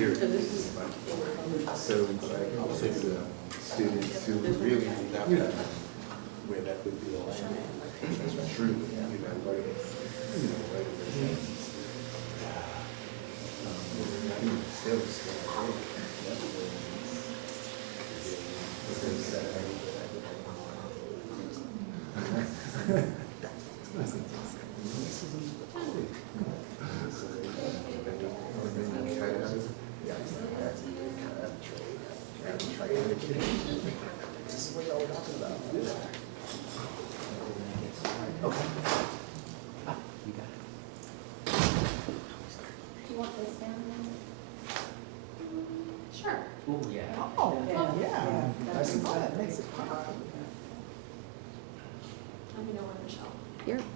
here. So like I'll take the students who really do not have where that would be all true,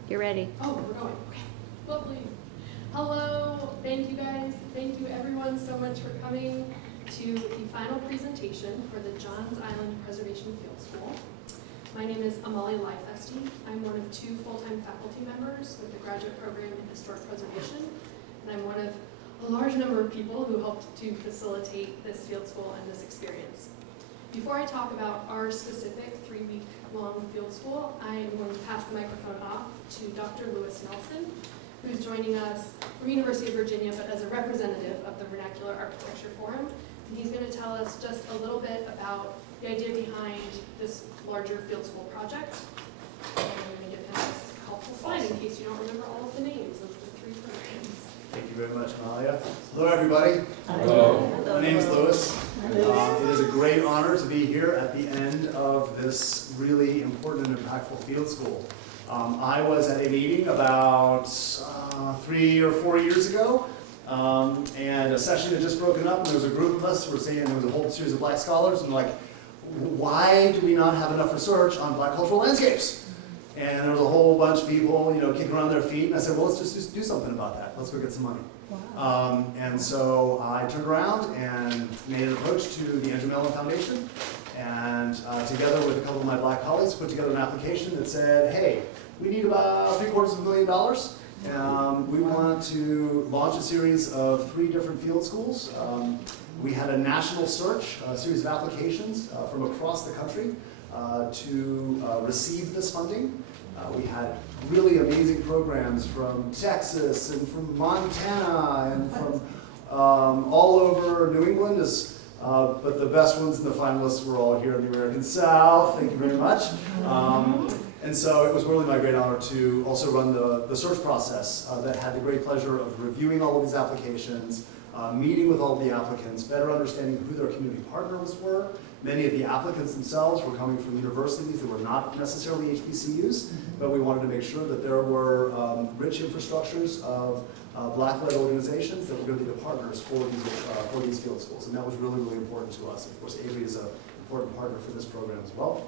You're ready. Oh, we're going. Okay. Lovely. Hello. Thank you guys. Thank you everyone so much for coming to the final presentation for the Johns Island Preservation Field School. My name is Amali Leifeste. I'm one of 2 full-time faculty members with the graduate program in historic preservation, and I'm one of a large number of people who helped to facilitate this field school and this experience. Before I talk about our specific 3-week-long field school, I am going to pass the microphone off to Dr. Lewis Nelson, who's joining us from University of Virginia, but as a representative of the Vernacular Architecture Forum. And he's going to tell us just a little bit about the idea behind this larger field school project. And I'm going to give him this helpful slide in case you don't remember all of the names of the 3 programs. Thank you very much, Amalia. Hello, everybody. Hello. My name is Lewis. It is a great honor to be here at the end of this really important and impactful field school. I was at a meeting about 3 or 4 years ago, and a session had just broken up, and there was a group of us who were saying, there was a whole series of black scholars, and like, why do we not have enough research on black cultural landscapes? And there was a whole bunch of people, kicking around their feet, and I said, well, let's just do something about that. Let's go get some money. Wow. And so I turned around and made an approach to the Andrew Mellon Foundation, and together with a couple of my black colleagues, put together an application that said, hey, we need about $750,000. We want to launch a series of 3 different field schools. We had a national search, a series of applications from across the country to receive this funding. We had really amazing programs from Texas and from Montana and from all over New England, but the best ones and the finalists were all here in the American South. Thank you very much. And so it was really my great honor to also run the search process that had the great pleasure of reviewing all of these applications, meeting with all of the applicants, better understanding who their community partners were. Many of the applicants themselves were coming from universities that were not necessarily HBCUs, but we wanted to make sure that there were rich infrastructures of black-led organizations that were going to be the partners for these field schools. And that was really, really important to us. Of course, Avery is an important partner for this program as well.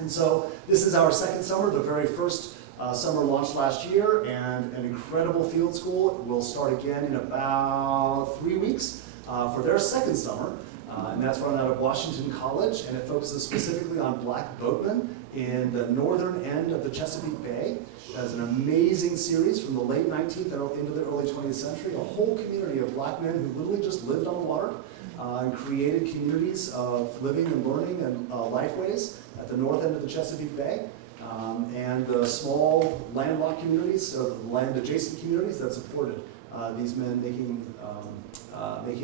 And so this is our 2nd summer. The very first summer launched last year, and an incredible field school will start again in about 3 weeks for their 2nd summer. And that's run out of Washington College, and it focuses specifically on black boatmen in the northern end of the Chesapeake Bay. That is an amazing series from the late 19th and into the early 20th century. A whole community of black men who literally just lived on the water and created communities of living and learning and lifeways at the north end of the Chesapeake Bay. And the small landlocked communities, land-adjacent communities that supported these men making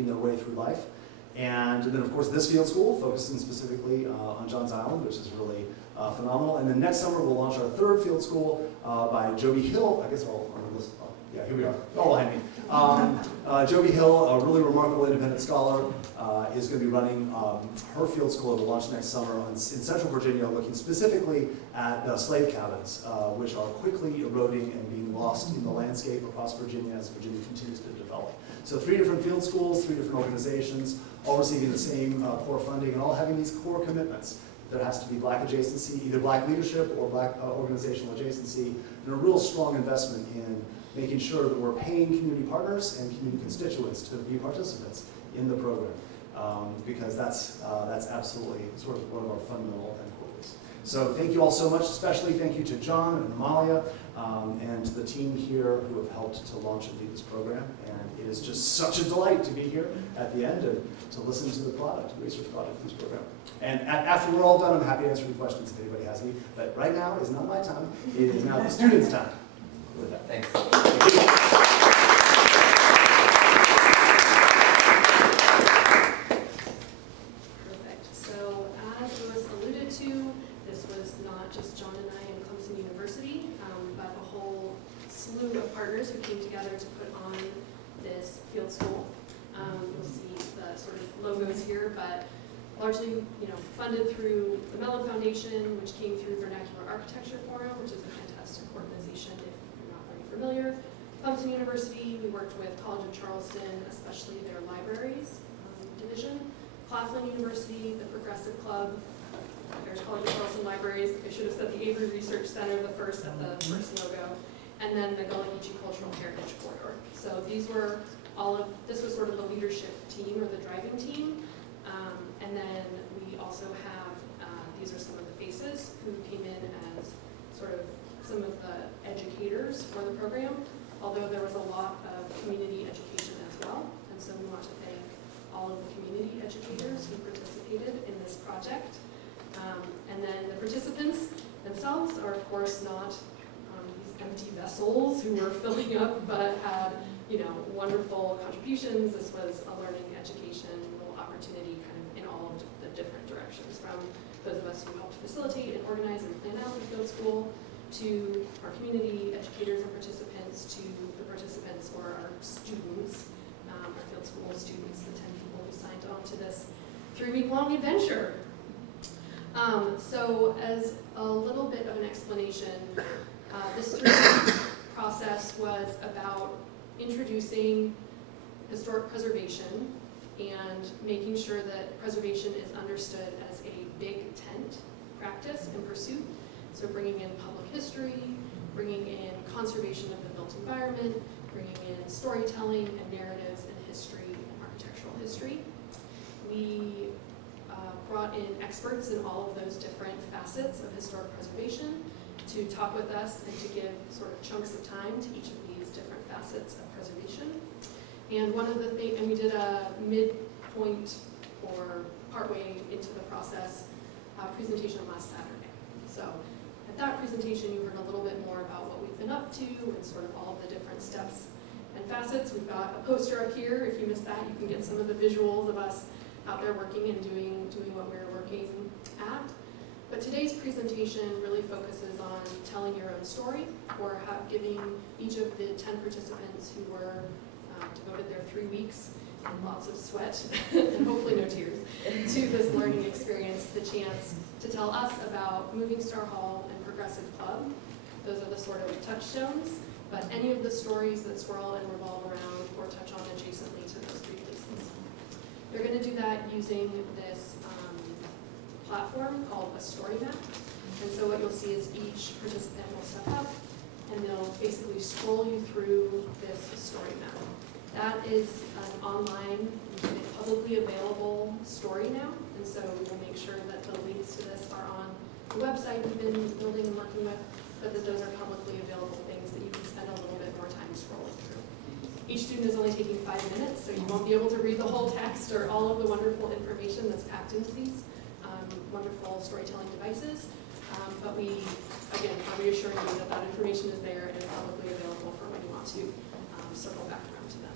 their way through life. And then, of course, this field school, focusing specifically on Johns Island, which is really phenomenal. And then next summer, we'll launch our 3rd field school by Joby Hill. I guess yeah, here we are. All behind me. Joby Hill, a really remarkable independent scholar, is going to be running her field school that will launch next summer in Central Virginia, looking specifically at slave cabins, which are quickly eroding and being lost in the landscape across Virginia as Virginia continues to develop. So 3 different field schools, 3 different organizations, all receiving the same core funding and all having these core commitments. There has to be black adjacency, either black leadership or black organizational adjacency, and a real strong investment in making sure that we're paying community partners and community constituents to be participants in the program, because that's absolutely sort of one of our fundamental end goals. So thank you all so much, especially thank you to John and Amalia and the team here who have helped to launch and lead this program. And it is just such a delight to be here at the end and to listen to the product, the research product of this program. And after we're all done, I'm happy to answer any questions if anybody has any. But right now is not my time. It is now the students' time. With that. Thanks. Thank you. Perfect. So as Lewis alluded to, this was not just John and I and Clemson University, but a whole slew of partners who came together to put on this field school. You'll see the sort of logos here, but largely, funded through the Mellon Foundation, which came through Vernacular Architecture Forum, which is a fantastic organization if you're not very familiar. Clemson University, we worked with College of Charleston, especially their libraries division. Claflin University, the Progressive Club, there's College of Charleston Libraries. I should have said the Avery Research Center, the first at the first logo, and then the Gullah Geechee Cultural Heritage Corridor. So these were this was sort of the leadership team or the driving team. And then we also have, these are some of the faces who came in as sort of some of the educators for the program, although there was a lot of community education as well. And so we want to thank all of the community educators who participated in this project. And then the participants themselves are, of course, not these empty vessels who were filling up, but had, wonderful contributions. This was a learning education little opportunity kind of in all of the different directions, from those of us who helped facilitate and organize and plan out the field school, to our community educators and participants, to the participants who are our students, our field school students, the 10 people who signed on to this 3-week-long adventure. So as a little bit of an explanation, this 3-week process was about introducing historic preservation and making sure that preservation is understood as a big tent practice and pursuit. So bringing in public history, bringing in conservation of the built environment, bringing in storytelling and narratives and history and architectural history. We brought in experts in all of those different facets of historic preservation to talk with us and to give sort of chunks of time to each of these different facets of preservation. And one of the things, and we did a midpoint or partway into the process presentation last Saturday. So at that presentation, you heard a little bit more about what we've been up to and sort of all of the different steps and facets. We've got a poster up here. If you missed that, you can get some of the visuals of us out there working and doing what we're working at. But today's presentation really focuses on telling your own story, or giving each of the 10 participants who were devoted their 3 weeks and lots of sweat and hopefully no tears to this learning experience the chance to tell us about Moving Star Hall and Progressive Club. Those are the sort of touchstones, but any of the stories that swirl and revolve around or touch on adjacently to those 3 places. They're going to do that using this platform called a story map. And so what you'll see is each participant will step up and they'll basically scroll you through this story map. That is an online, publicly available story now. And so we will make sure that the links to this are on the website we've been building and working with, but that those are publicly available things that you can spend a little bit more time scrolling through. Each student is only taking 5 minutes, so you won't be able to read the whole text or all of the wonderful information that's packed into these wonderful storytelling devices. But we, again, are reassuring you that that information is there and is publicly available for when you want to circle back around to them.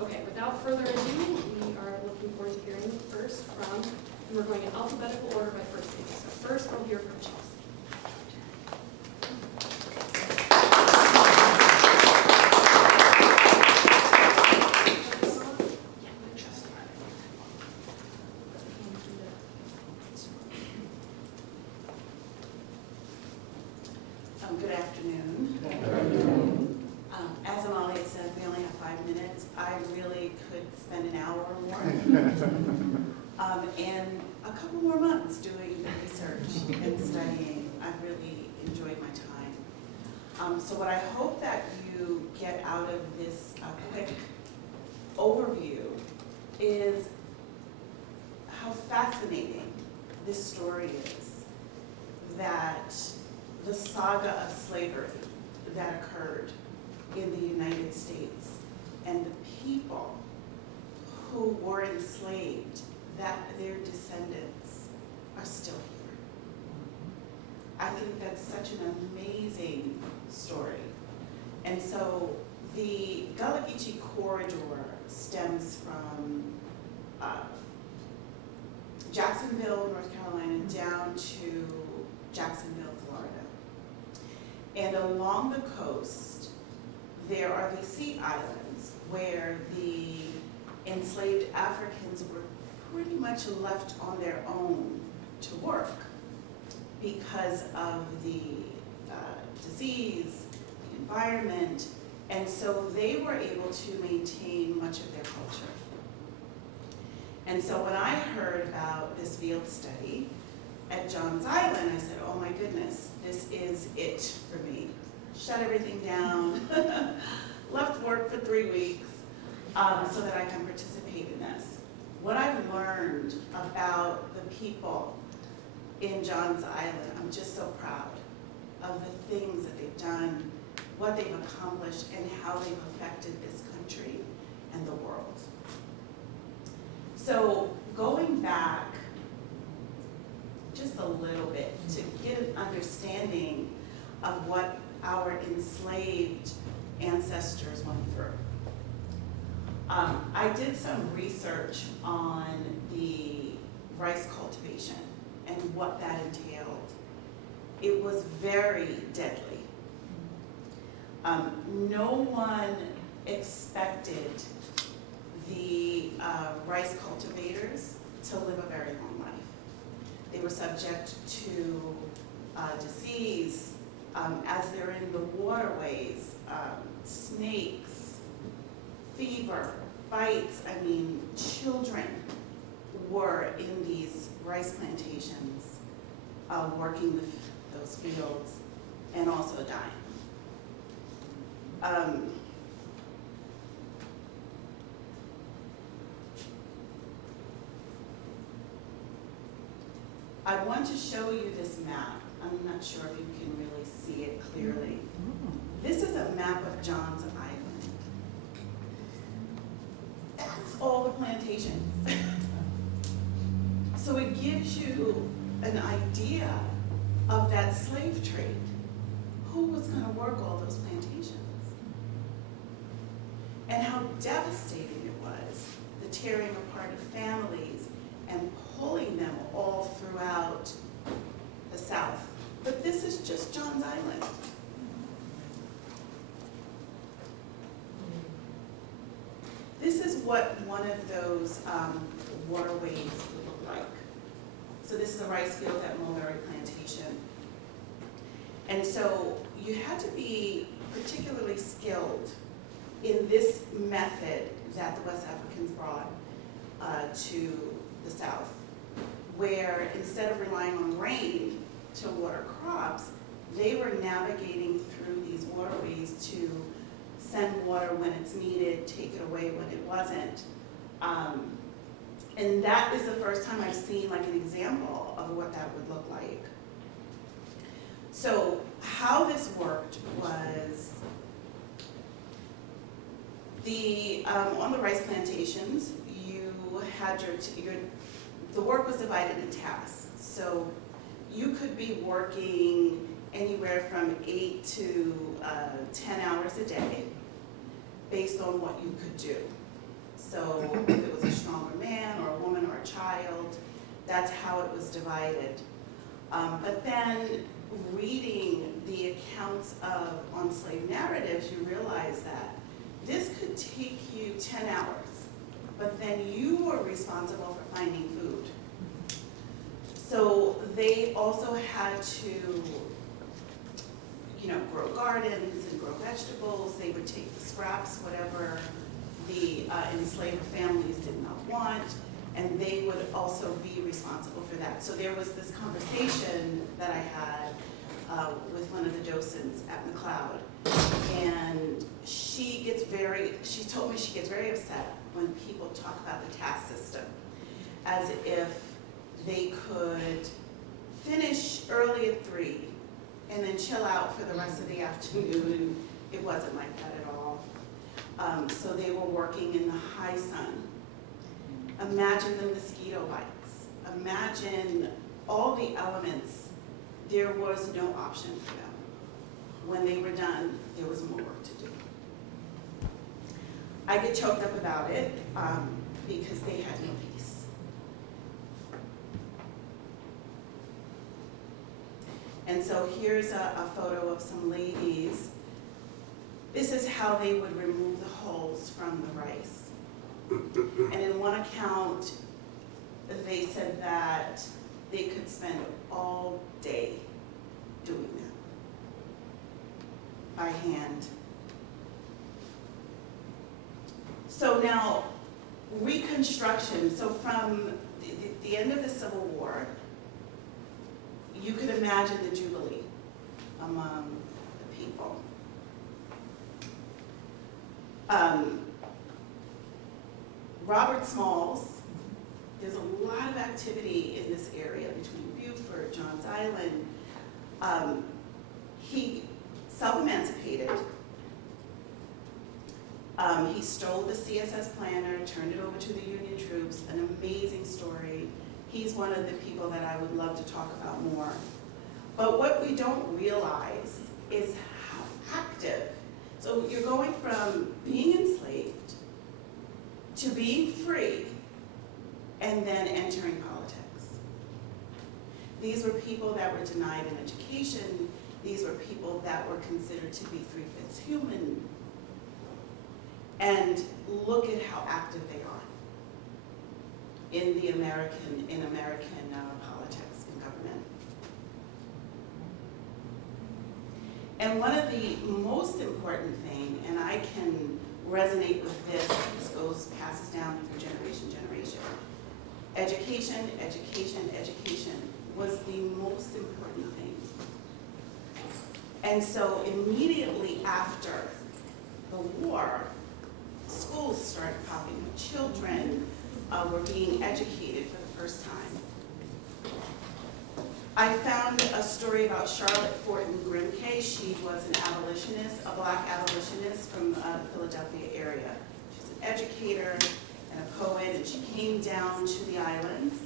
Okay, without further ado, we are looking forward to hearing first from, and we're going in alphabetical order by first name. So first we'll hear from Chelsea. Good afternoon. As Amalia said, we only have 5 minutes. I really could spend an hour or more. And a couple more months doing the research and studying. I've really enjoyed my time. So what I hope that you get out of this quick overview is how fascinating this story is. that the saga of slavery that occurred in the United States and the people who were enslaved, that their descendants are still here. I think that's such an amazing story. And so the Gullah Geechee corridor stems from Jacksonville, North Carolina, down to Jacksonville, Florida. And along the coast, there are these sea islands where the enslaved Africans were pretty much left on their own to work because of the disease, the environment, and so they were able to maintain much of their culture. And so when I heard about this field study at Johns Island, I said, oh my goodness, this is it for me. Shut everything down, left work for 3 weeks so that I can participate in this. What I've learned about the people in Johns Island, I'm just so proud of the things that they've done, what they've accomplished, and how they've affected this country and the world. So going back just a little bit to get an understanding of what our enslaved ancestors went through. I did some research on the rice cultivation and what that entailed. It was very deadly. No one expected the rice cultivators to live a very long life. They were subject to disease as they're in the waterways, snakes, fever, bites. I mean, children were in these rice plantations working those fields and also dying. I want to show you this map. I'm not sure if you can really see it clearly. This is a map of Johns Island. That's all the plantations. So it gives you an idea of that slave trade. Who was going to work all those plantations? And how devastating it was, the tearing apart of families and pulling them all throughout the South. But this is just Johns Island. This is what one of those waterways would look like. So this is a rice field at Mulberry Plantation. And so you had to be particularly skilled in this method that the West Africans brought to the South, where instead of relying on rain to water crops, they were navigating through these waterways to send water when it's needed, take it away when it wasn't. And that is the first time I've seen like an example of what that would look like. So how this worked was on the rice plantations, you had the work was divided in tasks. So you could be working anywhere from 8 to 10 hours a day based on what you could do. So if it was a stronger man or a woman or a child, that's how it was divided. But then reading the accounts of enslaved narratives, you realize that this could take you 10 hours, but then you were responsible for finding food. So they also had to, grow gardens and grow vegetables. They would take the scraps, whatever the enslaved families did not want, and they would also be responsible for that. So there was this conversation that I had with one of the docents at McLeod, and she told me she gets very upset when people talk about the task system as if they could finish early at 3 and then chill out for the rest of the afternoon, and it wasn't like that at all. So they were working in the high sun. Imagine the mosquito bites. Imagine all the elements. There was no option for them. When they were done, there was more work to do. I get choked up about it because they had no peace. And so here's a photo of some ladies. This is how they would remove the hulls from the rice. And in one account, they said that they could spend all day doing that by hand. So now, Reconstruction, so from the end of the Civil War, you could imagine the Jubilee among the people. Robert Smalls, there's a lot of activity in this area between Beaufort, Johns Island. He self-emancipated. He stole the CSS planner, turned it over to the Union troops, an amazing story. He's one of the people that I would love to talk about more. But what we don't realize is how active. So you're going from being enslaved to being free and then entering politics. These were people that were denied an education. These were people that were considered to be 3/5 human. And look at how active they are in American politics and government. And one of the most important thing, and I can resonate with this passes down through generation, education was the most important thing. And so immediately after the war, schools started popping up. Children were being educated for the first time. I found a story about Charlotte Fortin Grimke. She was an abolitionist, a black abolitionist from the Philadelphia area. She's an educator and a poet, and she came down to the islands,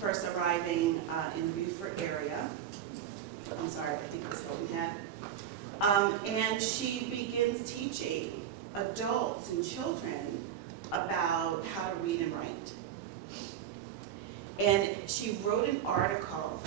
first arriving in the Beaufort area. I'm sorry, I think it was Hilton Head. And she begins teaching adults and children about how to read and write. And she wrote an article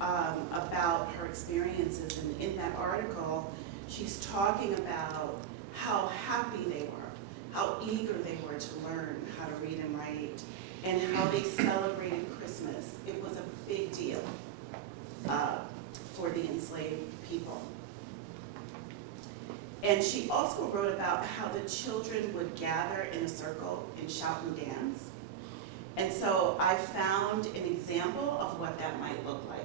about her experiences, and in that article, she's talking about how happy they were, how eager they were to learn how to read and write, and how they celebrated Christmas. It was a big deal for the enslaved people. And she also wrote about how the children would gather in a circle and shout and dance. And so I found an example of what that might look like.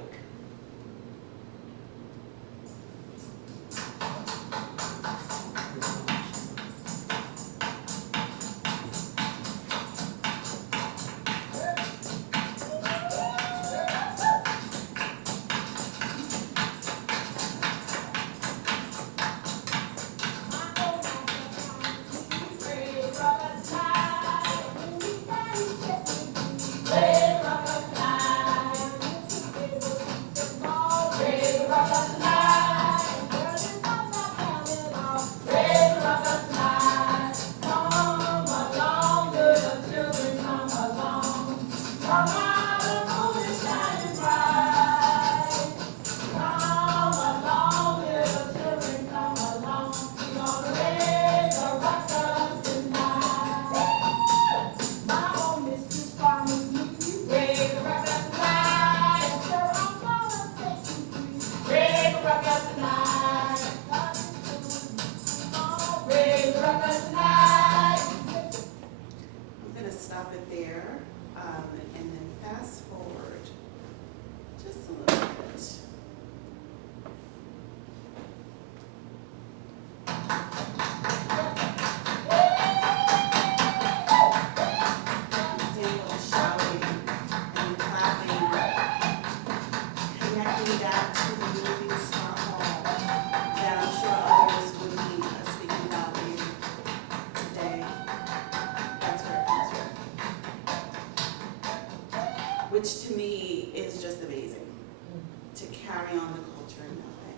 which to me is just amazing, to carry on the culture in that way.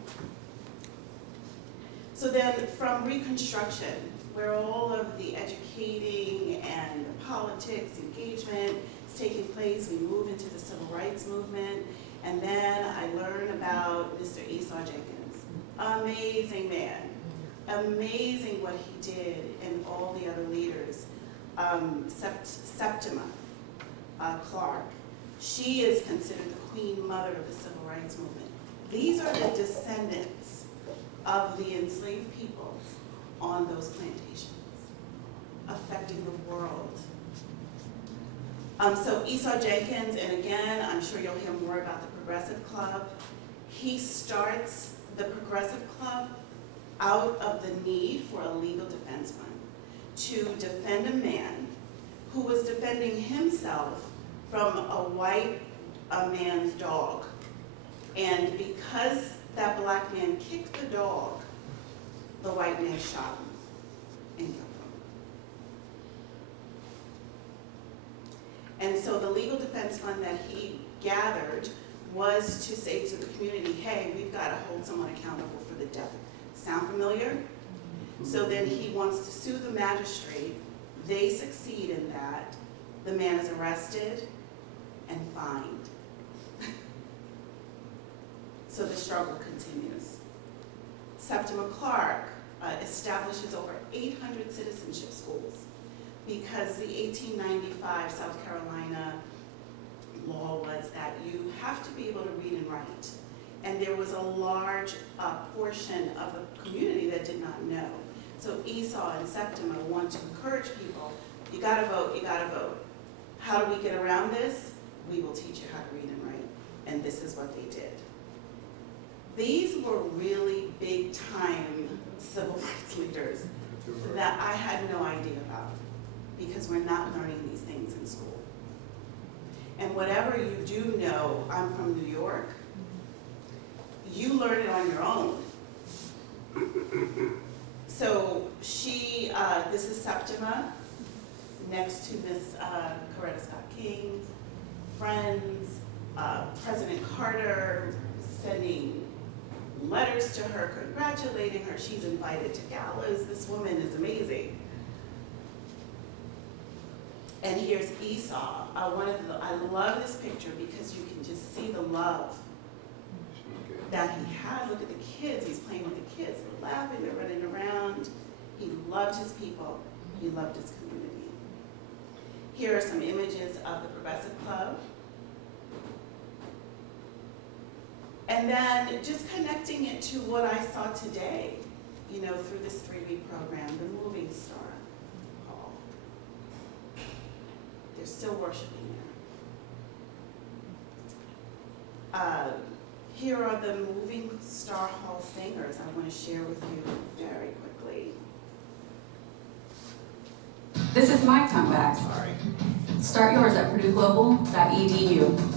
So then from Reconstruction, where all of the educating and politics, engagement is taking place, we move into the civil rights movement, and then I learn about Mr. Esau Jenkins. Amazing man. Amazing what he did and all the other leaders. Septima Clark, she is considered the queen mother of the civil rights movement. These are the descendants of the enslaved peoples on those plantations, affecting the world. So Esau Jenkins, and again, I'm sure you'll hear more about the Progressive Club. He starts the Progressive Club out of the need for a legal defense fund to defend a man who was defending himself from a white man's dog. And because that black man kicked the dog, the white man shot him and killed him. And so the legal defense fund that he gathered was to say to the community, hey, we've got to hold someone accountable for the death. Sound familiar? So then he wants to sue the magistrate. They succeed in that. The man is arrested and fined. So the struggle continues. Septima Clark establishes over 800 citizenship schools because the 1895 South Carolina law was that you have to be able to read and write. And there was a large portion of the community that did not know. So Esau and Septima want to encourage people, you gotta vote, you gotta vote. How do we get around this? We will teach you how to read and write. And this is what they did. These were really big time civil rights leaders that I had no idea about because we're not learning these things in school. And whatever you do know, I'm from New York, you learn it on your own. So she, this is Septima, next to Miss Coretta Scott King, friends, President Carter sending letters to her, congratulating her. She's invited to galas. This woman is amazing. And here's Esau. I love this picture because you can just see the love that he has. Look at the kids. He's playing with the kids. They're laughing. They're running around. He loved his people. He loved his community. Here are some images of the Progressive Club. And then just connecting it to what I saw today, you know, through this 3-week program, the Moving Star Hall. They're still worshiping there. Here are the Moving Star Hall singers I want to share with you very quickly. This is my comeback. Sorry. Start yours at purdueglobal.edu.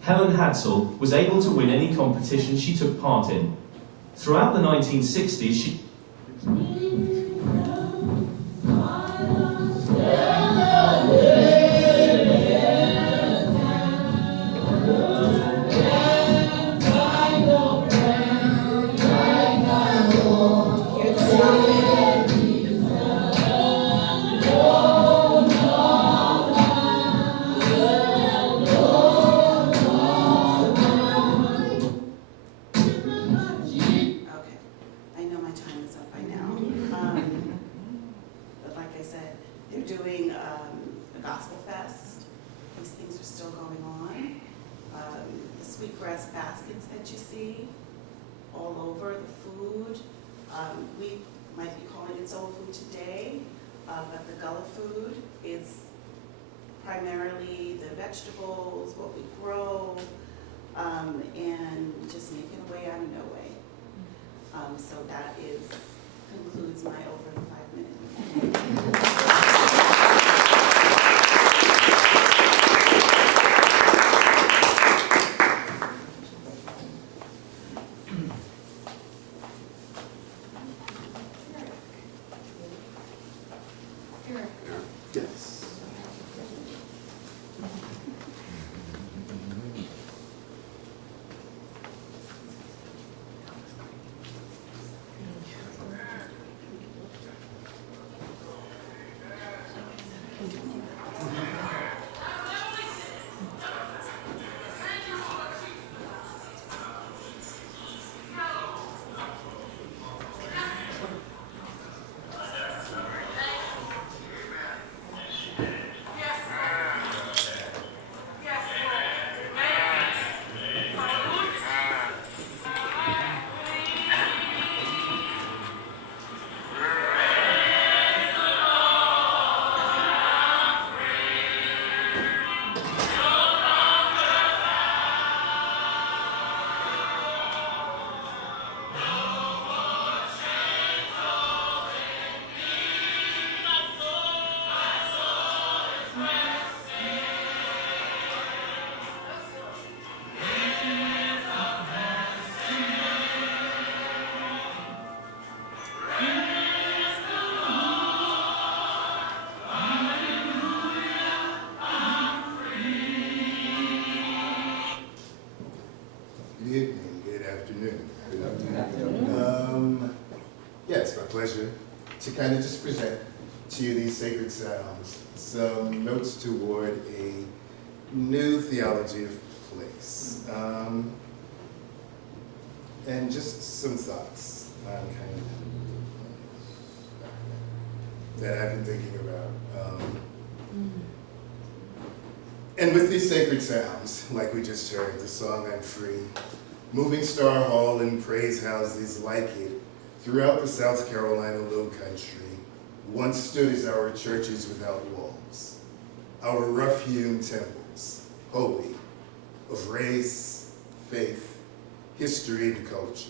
Helen Hadsell was able to win any competition she took part in. Throughout the 1960s, she baskets that you see all over, the food. We might be calling it soul food today, but the Gullah food is primarily the vegetables, what we grow, and just making a way out of no way. So that concludes my over the 5 minutes. Yes. it's my pleasure to kind of just present to you these sacred sounds, some notes toward a new theology of place, and just some thoughts on kind of that I've been thinking about. And with these sacred sounds, like we just heard, the song I'm Free, Moving Star Hall and praise houses like it throughout the South Carolina Low Country once stood as our churches without walls, our rough-hewn temples, holy, of race, faith, history, and culture,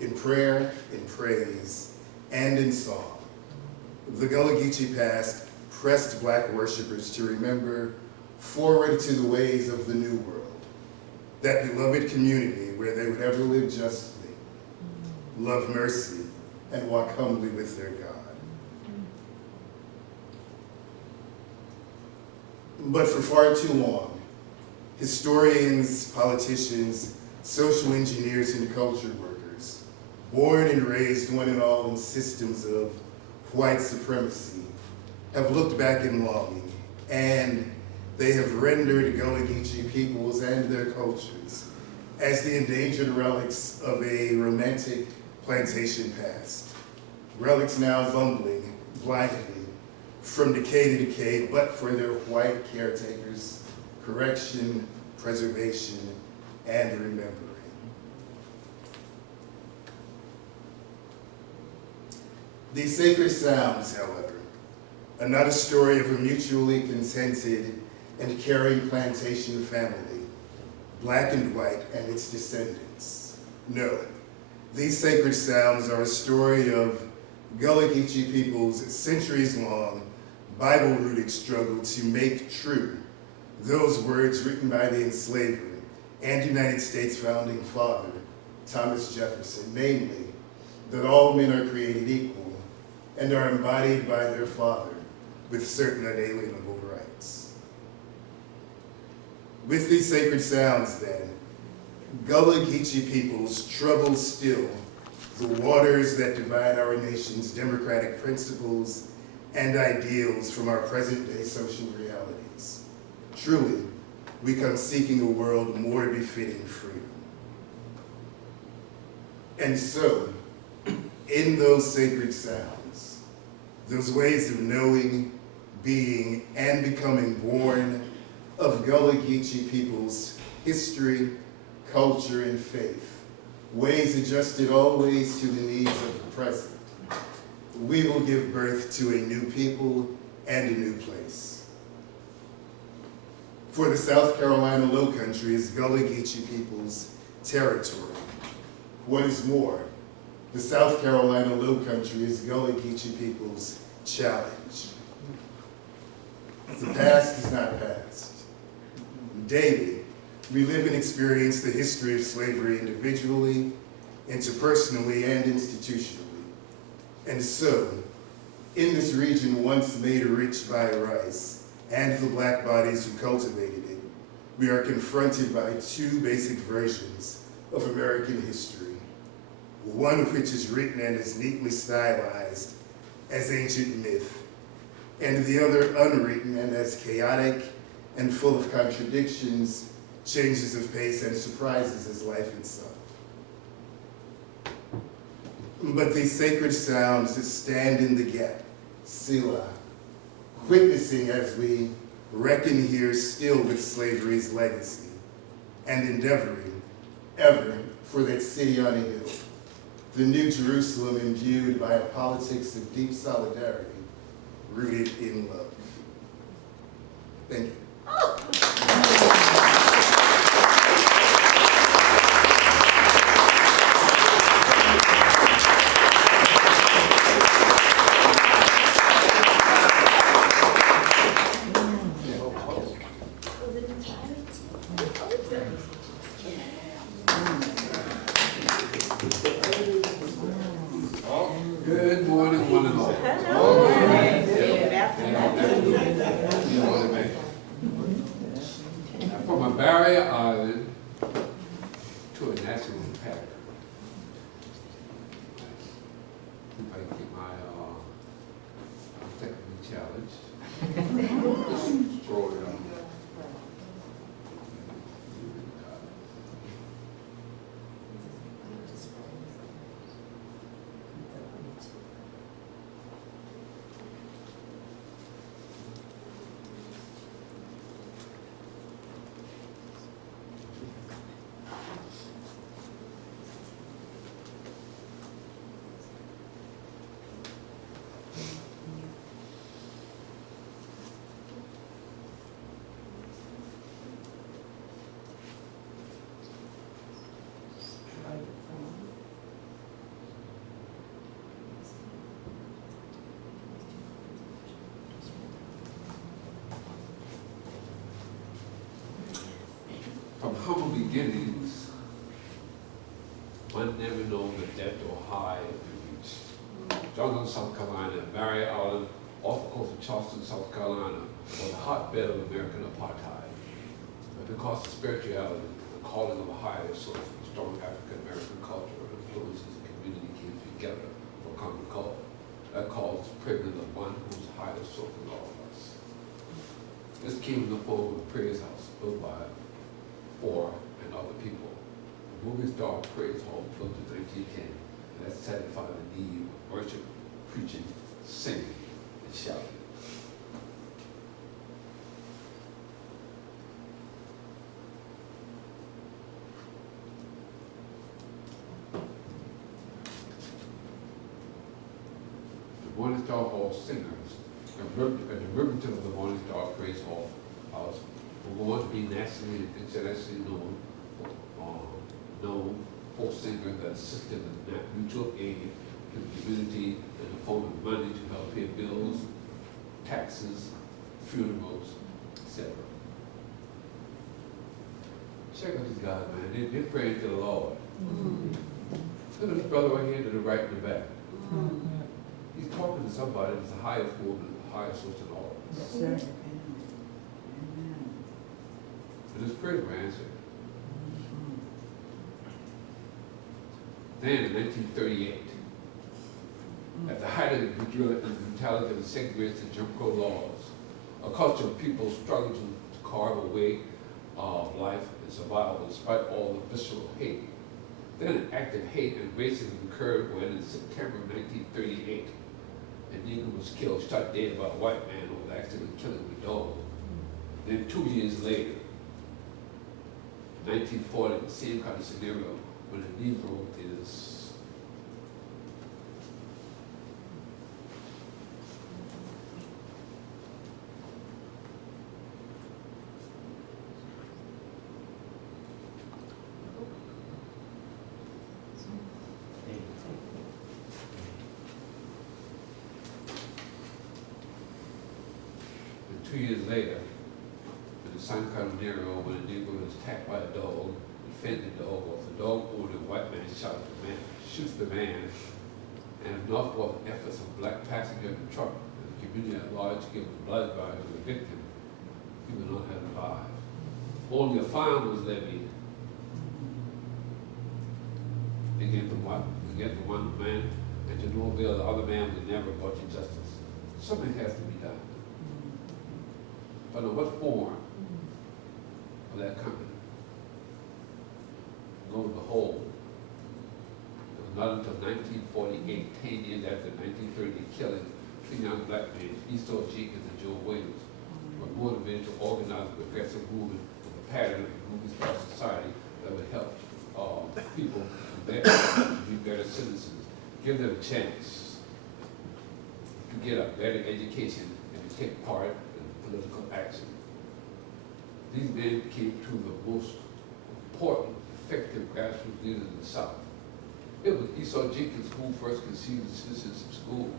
in prayer, in praise, and in song. The Gullah Geechee past pressed Black worshipers to remember forward to the ways of the new world, that beloved community where they would ever live justly, love mercy, and walk humbly with their God. But for far too long, historians, politicians, social engineers, and culture workers, born and raised one and all in systems of white supremacy, have looked back in longing, and they have rendered Gullah Geechee peoples and their cultures as the endangered relics of a romantic plantation past. Relics now bumbling blindly from decay to decay, but for their white caretakers, correction, preservation, and remembering. These sacred sounds, however, are not a story of a mutually consented and caring plantation family, Black and white, and its descendants. No, these sacred sounds are a story of Gullah Geechee people's centuries-long, Bible-rooted struggle to make true those words written by the enslaver and United States founding father, Thomas Jefferson, namely, that all men are created equal and are embodied by their father with certain unalienable rights. With these sacred sounds, then, Gullah Geechee peoples trouble still the waters that divide our nation's democratic principles and ideals from our present-day social realities. Truly, we come seeking a world more befitting freedom. And so, in those sacred sounds, those ways of knowing, being, and becoming born of Gullah Geechee people's history, culture, and faith, ways adjusted always to the needs of the present, we will give birth to a new people and a new place. For the South Carolina Low Country is Gullah Geechee people's territory. What is more, the South Carolina Low Country is Gullah Geechee people's challenge. The past is not past. Daily, we live and experience the history of slavery individually, interpersonally, and institutionally. And so, in this region once made rich by rice and the Black bodies who cultivated it, we are confronted by two basic versions of American history. One which is written and is neatly stylized as ancient myth, and the other unwritten and as chaotic and full of contradictions, changes of pace, and surprises as life itself. But these sacred sounds that stand in the gap, Selah, witnessing as we reckon here still with slavery's legacy, and endeavoring ever for that city on a hill, the New Jerusalem imbued by a politics of deep solidarity, rooted in love. Thank you. Good morning, one and all. From a barrier island to a national impact. challenge. Just throw it on. From humble beginnings, one never knows the depth or height of the reach. Johnson, South Carolina, and Barry Island, off the coast of Charleston, South Carolina, was a hotbed of American apartheid. But because of spirituality, the calling of a higher source, and strong African American culture and influences, the community came together for common cause. That cause is pregnant of one who's higher source than all of us. This came in the form of a praise house built by for and other people. The movie star praise hall built in 1910, and that satisfied the need of worship, preaching, singing, and shouting. The Morning Star Hall singers and the Riverton of the Morning Star Praise Hall House were going to be nationally and internationally known for singers that assisted in mutual aid to the community in the form of money to help pay bills, taxes, funerals, etc. Check out these guys, man. They're praying to the Lord. Look at this brother right here to the right and the back. He's talking to somebody that's a higher form and a higher source than all of us. Yes, sir. And his prayers were answered. Then in 1938, at the height of the brutality of the segregation and Jim Crow laws, a culture of people struggled to carve a way of life and survival despite all the visceral hate. Then an act of hate and racism occurred when in September of 1938, a Negro was killed, shot dead by a white man who was accidentally killing a dog. Then 2 years later, 1940, the same kind of scenario when a Negro is and 2 years later, in the San Carabinero, when a Negro was attacked by a dog, and fed the dog off. The dog owner, a white man, shoots the man, and enough was the efforts of black passengers in the truck and the community at large give a blood drive to the victim. He would not have survived. Only a fine was levied against the one man, and to no avail, the other man was never brought to justice. Something has to be done. But in what form of that coming? Lo and behold, it was not until 1948, 10 years after the 1930 killing, two young black men, Esau Jenkins and Joe Williams, were motivated to organize a progressive movement with a pattern of movie star society that would help people be better citizens, give them a chance to get a better education and to take part in political action. These men became two of the most important, effective grassroots leaders in the South. It was Esau Jenkins who first conceived the Citizenship School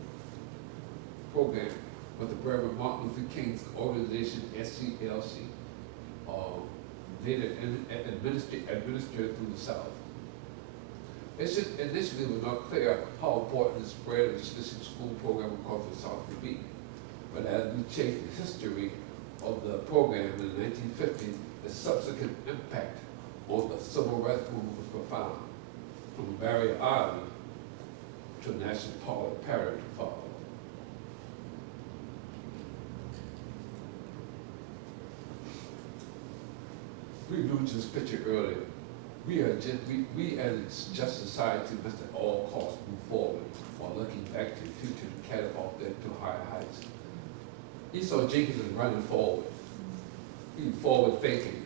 program with the Reverend Martin Luther King's organization, SCLC, later administered through the South. Initially, it was not clear how important the spread of the Citizenship School program across the South would be. But as we chase the history of the program in the 1950s, the subsequent impact on the civil rights movement was profound, from the Barrier Island to a national paradigm to follow. alluded to this picture earlier. We as a just society must at all costs move forward while looking back to the future to catapult them to higher heights. Esau Jenkins is running forward. He's forward thinking,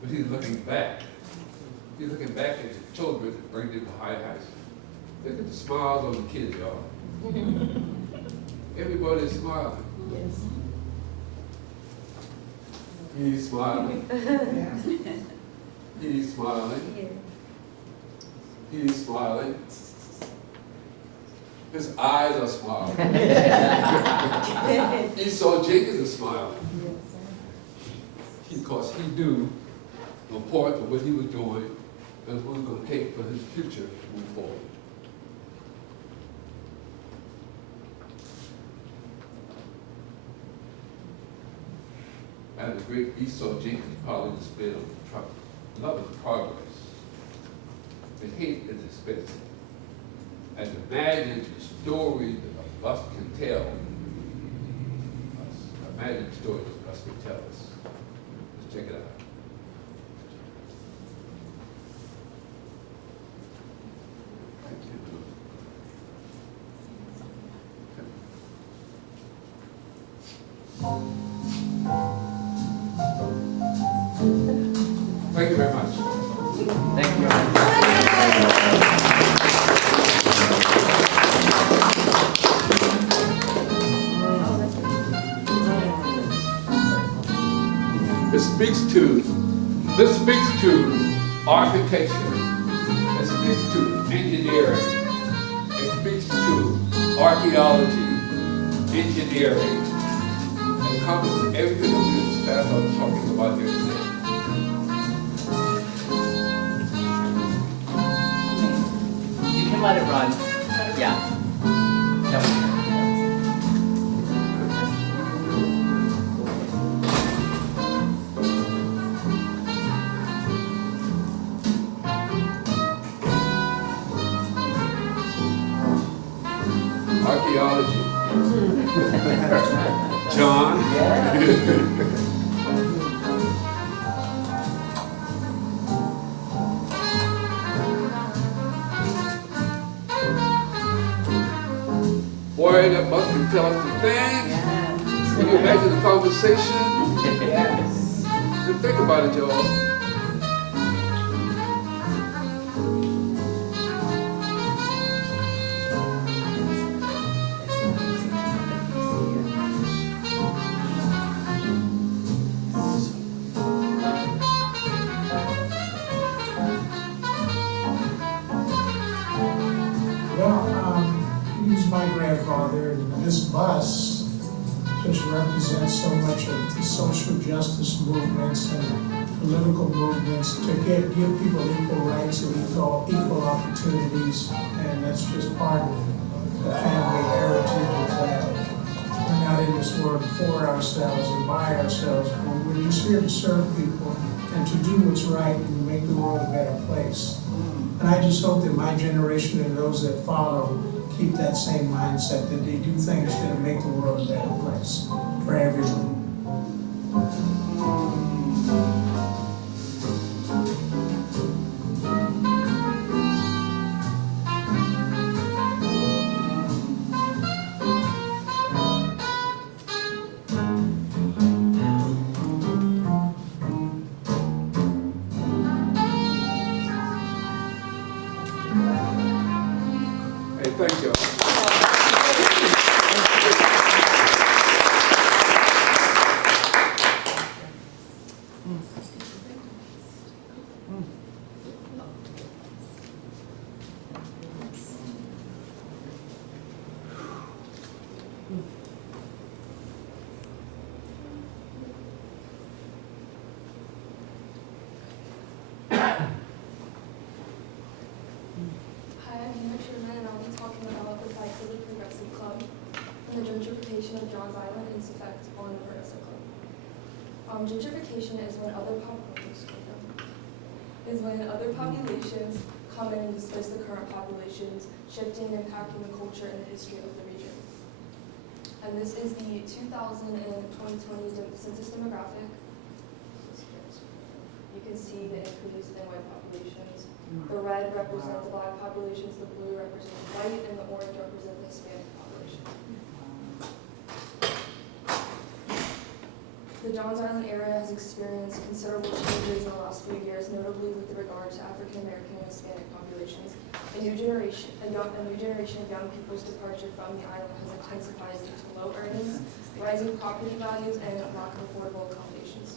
but he's looking back. He's looking back at the children and bring them to higher heights. Look at the smiles on the kids, y'all. Everybody's smiling. Yes. He's smiling. He's smiling. He's smiling. His eyes are smiling. Esau Jenkins is smiling. Because he knew a part of what he was doing and what he was going to take for his future to move forward. And the great Esau Jenkins probably displayed on the truck. Love is progress, but hate is expensive. And imagine the story that a bus can tell. Imagine the story that a bus can tell us. Let's check it out. Thank you very much. Thank you very much. This speaks to architecture. It speaks to engineering. It speaks to archaeology, engineering. It encompasses everything that we as staff are talking about here today. You can let it run. Yeah. Yep. Archaeology. John. Boy, that must be tell us to think. Can you imagine the conversation? Yes. Just think about it, y'all. He's my grandfather, and this bus just represents so much of the social justice movements and political movements to give people equal rights and equal opportunities, and that's just part of the family heritage that we're not in this world for ourselves and by ourselves, but we're just here to serve people and to do what's right and make the world a better place. And I just hope that my generation and those that follow keep that same mindset, that they do things that make the world a better place for everyone. Hey, thank you. Gentrification of Johns Island and its effect on the Progressive Club. Gentrification is when other populations come in and displace the current populations, shifting and impacting the culture and the history of the region. And this is the 2000 and 2020 census demographic. You can see the increase in white populations. The red represent the black populations, the blue represent the white, and the orange represent the Hispanic populations. The Johns Island area has experienced considerable changes in the last few years, notably with regard to African American and Hispanic populations. A new generation of young people's departure from the island has intensified due to low earnings, rising property values, and lack of affordable accommodations.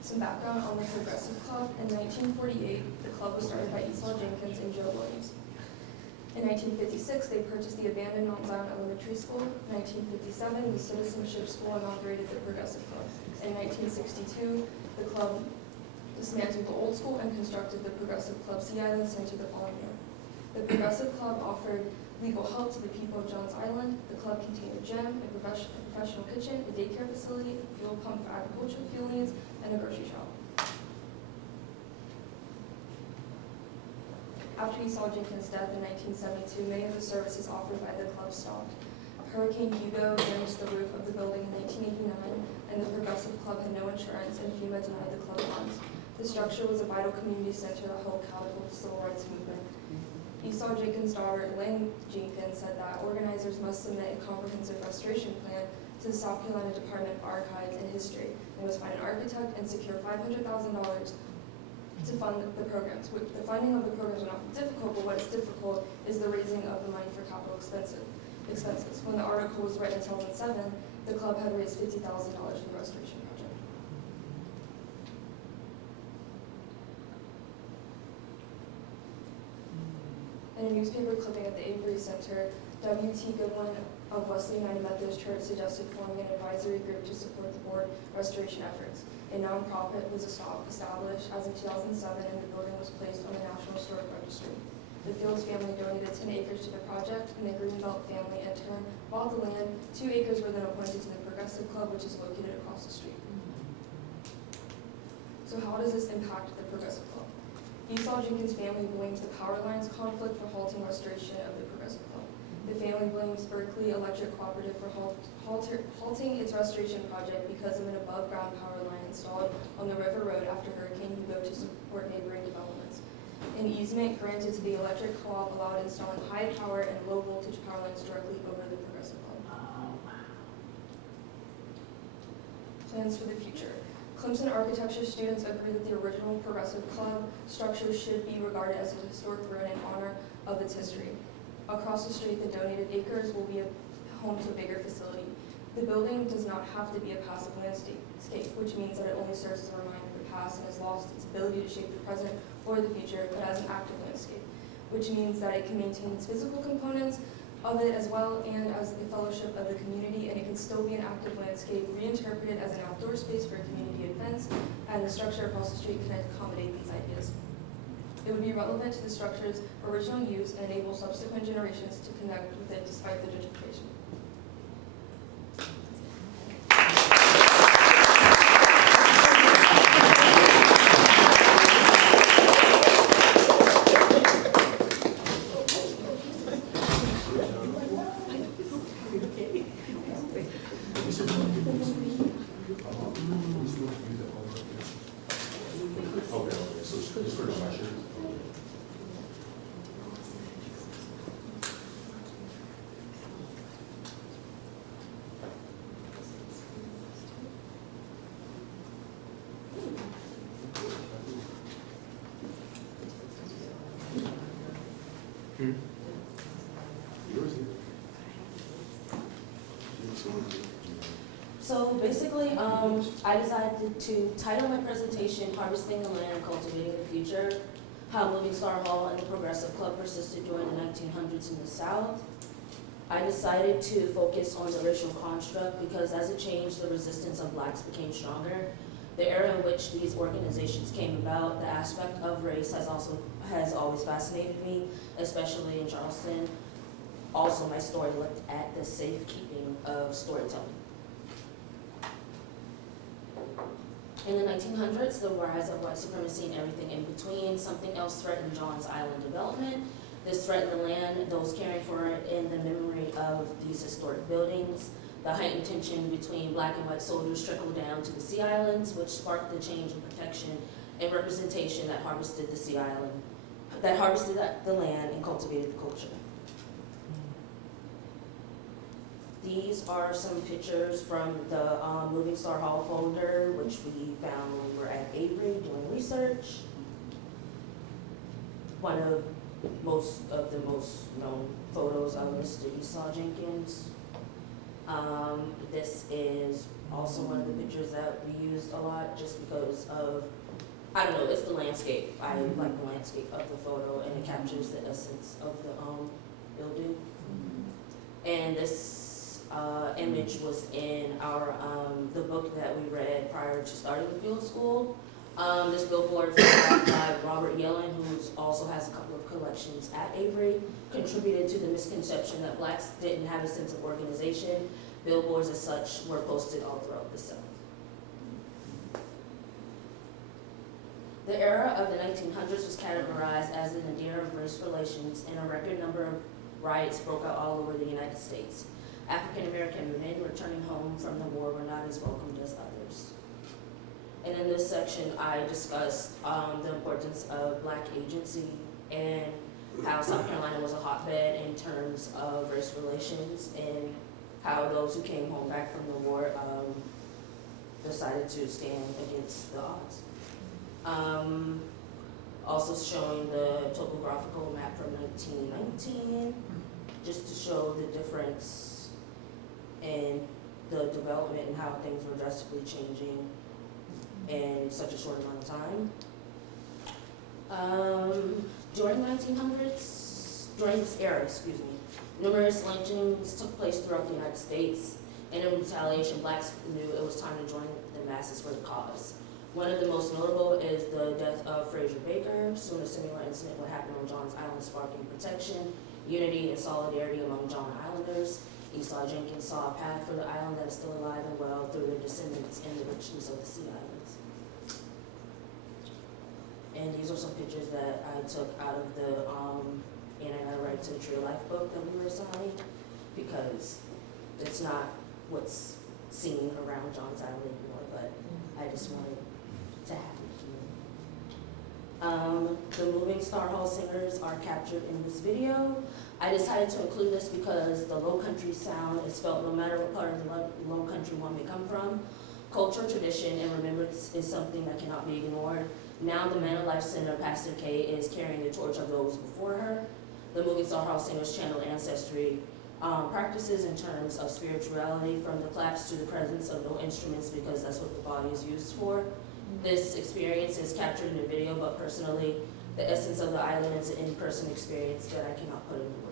Some background on the Progressive Club. In 1948, the club was started by Esau Jenkins and Joe Williams. In 1956, they purchased the abandoned Mount Zion Elementary School. In 1957, the Citizenship School inaugurated the Progressive Club. In 1962, the club dismantled the old school and constructed the Progressive Club Sea Island Center the following year. The Progressive Club offered legal help to the people of Johns Island. The club contained a gym, a professional kitchen, a daycare facility, a fuel pump for agricultural fuel needs, and a grocery shop. After Esau Jenkins' death in 1972, many of the services offered by the club stopped. Hurricane Hugo damaged the roof of the building in 1989, and the Progressive Club had no insurance, and FEMA denied the club funds. The structure was a vital community center that helped catapult the civil rights movement. Esau Jenkins' daughter, Elaine Jenkins, said that organizers must submit a comprehensive restoration plan to the South Carolina Department of Archives and History, and must find an architect and secure $500,000 to fund the programs. The funding of the programs will not be difficult, but what is difficult is the raising of the money for capital expenses. When the article was written in 2007, the club had raised $50,000 for the restoration project. In a newspaper clipping at the Avery Center, W.T. Goodwin of Wesley United Methodist Church suggested forming an advisory group to support the board restoration efforts. A nonprofit was established as in 2007, and the building was placed on the National Historic Registry. The Fields family donated 10 acres to the project, and the Greenbelt family in turn bought the land. 2 acres were then appointed to the Progressive Club, which is located across the street. So how does this impact the Progressive Club? Esau Jenkins' family blames the power lines conflict for halting restoration of the Progressive Club. The family blames Berkeley Electric Cooperative for halting its restoration project because of an above-ground power line installed on the River Road after Hurricane Hugo to support neighboring developments. An easement granted to the electric co-op allowed installing high power and low voltage power lines directly over the Progressive Club. Plans for the future. Clemson architecture students agree that the original Progressive Club structure should be regarded as a historic ruin in honor of its history. Across the street, the donated acres will be a home to a bigger facility. The building does not have to be a passive landscape, which means that it only serves as a reminder of the past and has lost its ability to shape the present or the future, but as an active landscape, which means that it can maintain its physical components of it as well and as a fellowship of the community, and it can still be an active landscape reinterpreted as an outdoor space for community events, and the structure across the street can accommodate these ideas. It would be relevant to the structure's original use and enable subsequent generations to connect with it despite the gentrification. So basically, I decided to title my presentation, Harvesting the Land, Cultivating the Future, How Moving Star Hall and the Progressive Club Persisted During the 1900s in the South. I decided to focus on the racial construct because as it changed, the resistance of blacks became stronger. The era in which these organizations came about, the aspect of race has always fascinated me, especially in Charleston. Also, my story looked at the safekeeping of storytelling. In the 1900s, the rise of white supremacy and everything in between, something else threatened Johns Island development. This threatened the land, those caring for it, in the memory of these historic buildings. The heightened tension between black and white soldiers trickled down to the Sea Islands, which sparked the change in protection and representation that harvested the Sea Island, that harvested the land and cultivated the culture. These are some pictures from the Moving Star Hall folder, which we found when we were at Avery doing research. One of the most known photos of Mr. Esau Jenkins. This is also one of the pictures that we used a lot just because of, I don't know, it's the landscape. I like the landscape of the photo and it captures the essence of the building. And this image was in our the book that we read prior to starting the field school. This billboard by Robert Yellen, who also has a couple of collections at Avery, contributed to the misconception that blacks didn't have a sense of organization. Billboards as such were posted all throughout the South. The era of the 1900s was categorized as an era of race relations, and a record number of riots broke out all over the United States. African American men returning home from the war were not as welcomed as others. And in this section, I discussed the importance of black agency and how South Carolina was a hotbed in terms of race relations and how those who came home back from the war decided to stand against the odds. Also showing the topographical map from 1919, just to show the difference in the development and how things were drastically changing in such a short amount of time. During this era, numerous lynchings took place throughout the United States, and in retaliation, blacks knew it was time to join the masses for the cause. One of the most notable is the death of Fraser Baker. Soon a similar incident would happen on Johns Island, sparking protection, unity, and solidarity among John Islanders. Esau Jenkins saw a path for the island that is still alive and well through their descendants and the richness of the Sea Islands. And these are some pictures that I took out of the And I Got a Right to a Tree of Life book that we were assigned, because it's not what's seen around Johns Island anymore, but I just wanted to have it here. The Moving Star Hall singers are captured in this video. I decided to include this because the Low Country sound is felt no matter what part of the Low Country one may come from. Culture, tradition, and remembrance is something that cannot be ignored. Now the Man of Life Center, Pastor Kay, is carrying the torch of those before her. The Moving Star Hall singers channel ancestry practices in terms of spirituality, from the claps to the presence of no instruments, because that's what the body is used for. This experience is captured in the video, but personally, the essence of the island is an in-person experience that I cannot put into words.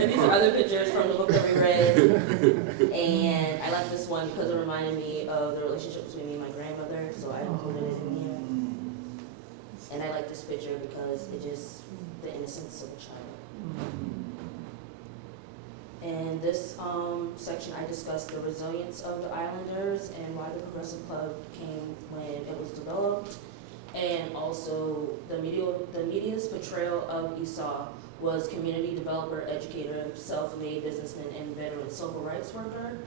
And these are other pictures from the book that we read. And I like this one because it reminded me of the relationship between me and my grandmother, so I included it in here. And I like this picture because it just, the innocence of a child. In this section, I discussed the resilience of the Islanders and why the Progressive Club came when it was developed. And also the media's portrayal of Esau was community developer, educator, self-made businessman, and veteran civil rights worker.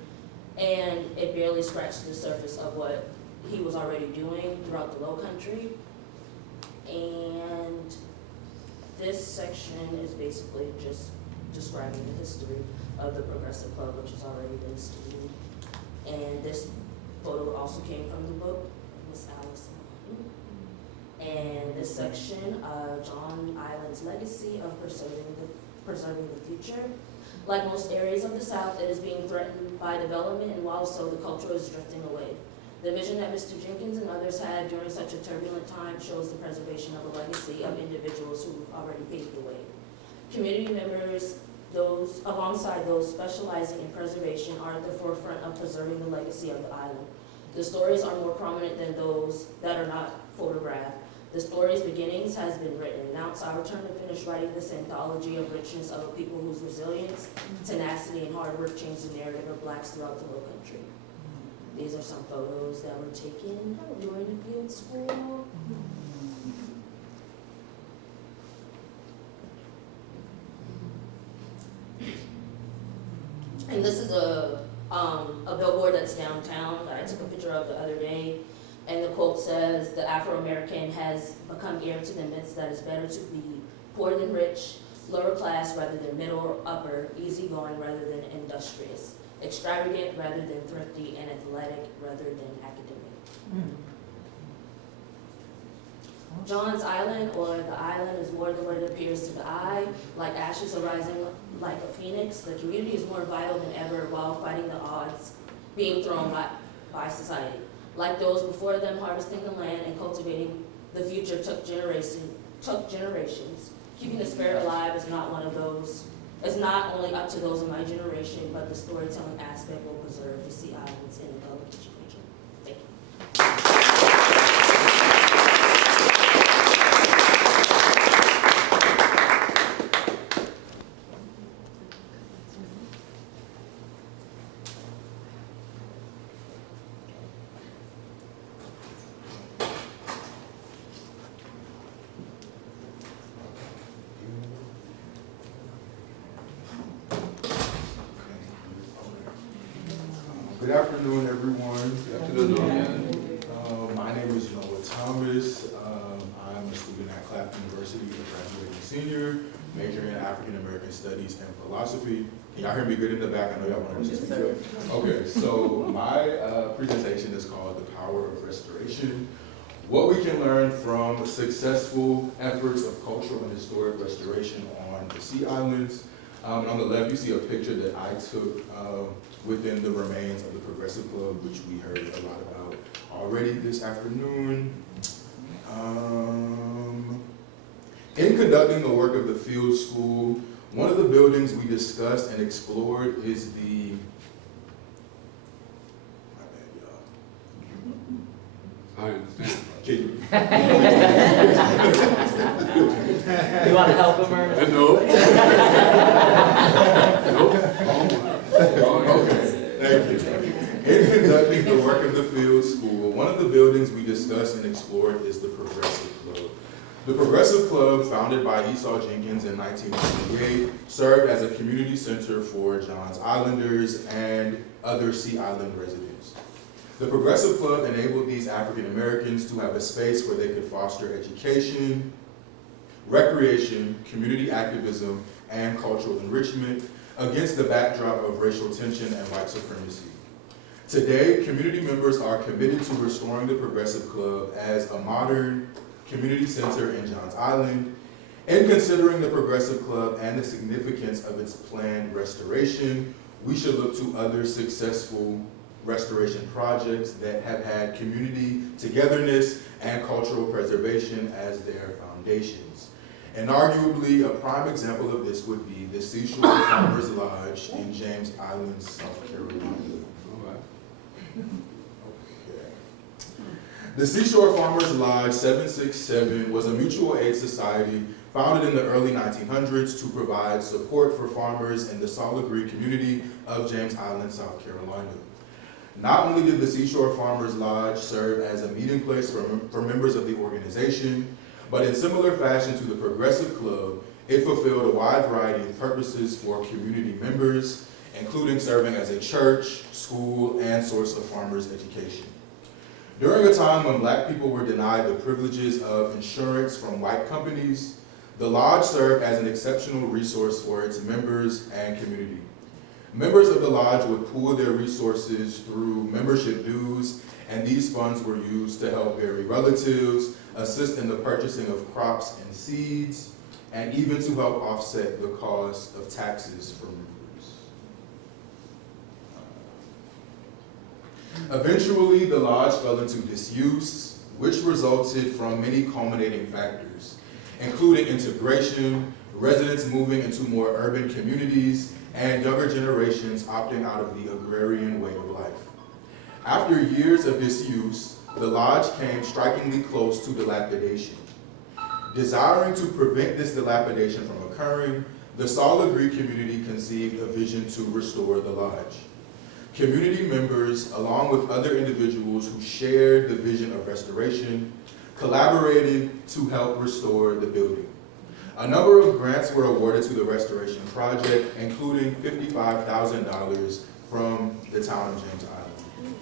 And it barely scratched the surface of what he was already doing throughout the Low Country. And this section is basically just describing the history of the Progressive Club, which has already been stated. And this photo also came from the book, Miss Alice. And this section, John Island's legacy of preserving the future. Like most areas of the South, it is being threatened by development, and while so, the culture is drifting away. The vision that Mr. Jenkins and others had during such a turbulent time shows the preservation of a legacy of individuals who already paved the way. Community members, those alongside those specializing in preservation, are at the forefront of preserving the legacy of the island. The stories are more prominent than those that are not photographed. The story's beginnings has been written. Now it's our turn to finish writing this anthology of richness of a people whose resilience, tenacity, and hard work changed the narrative of Blacks throughout the Low Country. These are some photos that were taken during the field school. And this is a billboard that's downtown that I took a picture of the other day. And the quote says, "The Afro-American has become heir to the myths that it's better to be poor than rich, lower class rather than middle or upper, easygoing rather than industrious, extravagant rather than thrifty, and athletic rather than academic." John's Island, or the island, is more than what it appears to the eye. Like ashes arising like a phoenix, the community is more vital than ever while fighting the odds being thrown by society. Like those before them, harvesting the land and cultivating the future took generations. Keeping the spirit alive is not one of those. It's not only up to those in my generation, but the storytelling aspect will preserve the Sea Islands in the Gullah Geechee region. Thank you. Good afternoon, everyone. Good afternoon. My name is Noah Thomas. I'm a student at Claflin University, a graduating senior, majoring in African American Studies and Philosophy. Can y'all hear me good in the back? I know y'all want to listen to me. Okay, so my presentation is called The Power of Restoration: What We Can Learn from Successful Efforts of Cultural and Historic Restoration on the Sea Islands. And on the left, you see a picture that I took within the remains of the Progressive Club, which we heard a lot about already this afternoon. In conducting the work of the field school, one of the buildings we discussed and explored is the, my bad, y'all. I understand. You want to help him, Ernest? No. Okay, thank you. In conducting the work of the field school, one of the buildings we discussed and explored is the Progressive Club. The Progressive Club, founded by Esau Jenkins in 1998, served as a community center for Johns Islanders and other Sea Island residents. The Progressive Club enabled these African Americans to have a space where they could foster education, recreation, community activism, and cultural enrichment against the backdrop of racial tension and white supremacy. Today, community members are committed to restoring the Progressive Club as a modern community center in Johns Island. In considering the Progressive Club and the significance of its planned restoration, we should look to other successful restoration projects that have had community togetherness and cultural preservation as their foundations. And arguably, a prime example of this would be the Seashore Farmers Lodge in James Island, South Carolina. All right. Okay. The Seashore Farmers Lodge 767 was a mutual aid society founded in the early 1900s to provide support for farmers in the Solid Creek community of James Island, South Carolina. Not only did the Seashore Farmers Lodge serve as a meeting place for members of the organization, but in similar fashion to the Progressive Club, it fulfilled a wide variety of purposes for community members, including serving as a church, school, and source of farmers' education. During a time when Black people were denied the privileges of insurance from white companies, the Lodge served as an exceptional resource for its members and community. Members of the Lodge would pool their resources through membership dues, and these funds were used to help bury relatives, assist in the purchasing of crops and seeds, and even to help offset the cost of taxes for members. Eventually, the Lodge fell into disuse, which resulted from many culminating factors, including integration, residents moving into more urban communities, and younger generations opting out of the agrarian way of life. After years of disuse, the Lodge came strikingly close to dilapidation. Desiring to prevent this dilapidation from occurring, the Solid Creek community conceived a vision to restore the Lodge. Community members, along with other individuals who shared the vision of restoration, collaborated to help restore the building. A number of grants were awarded to the restoration project, including $55,000 from the town of James Island.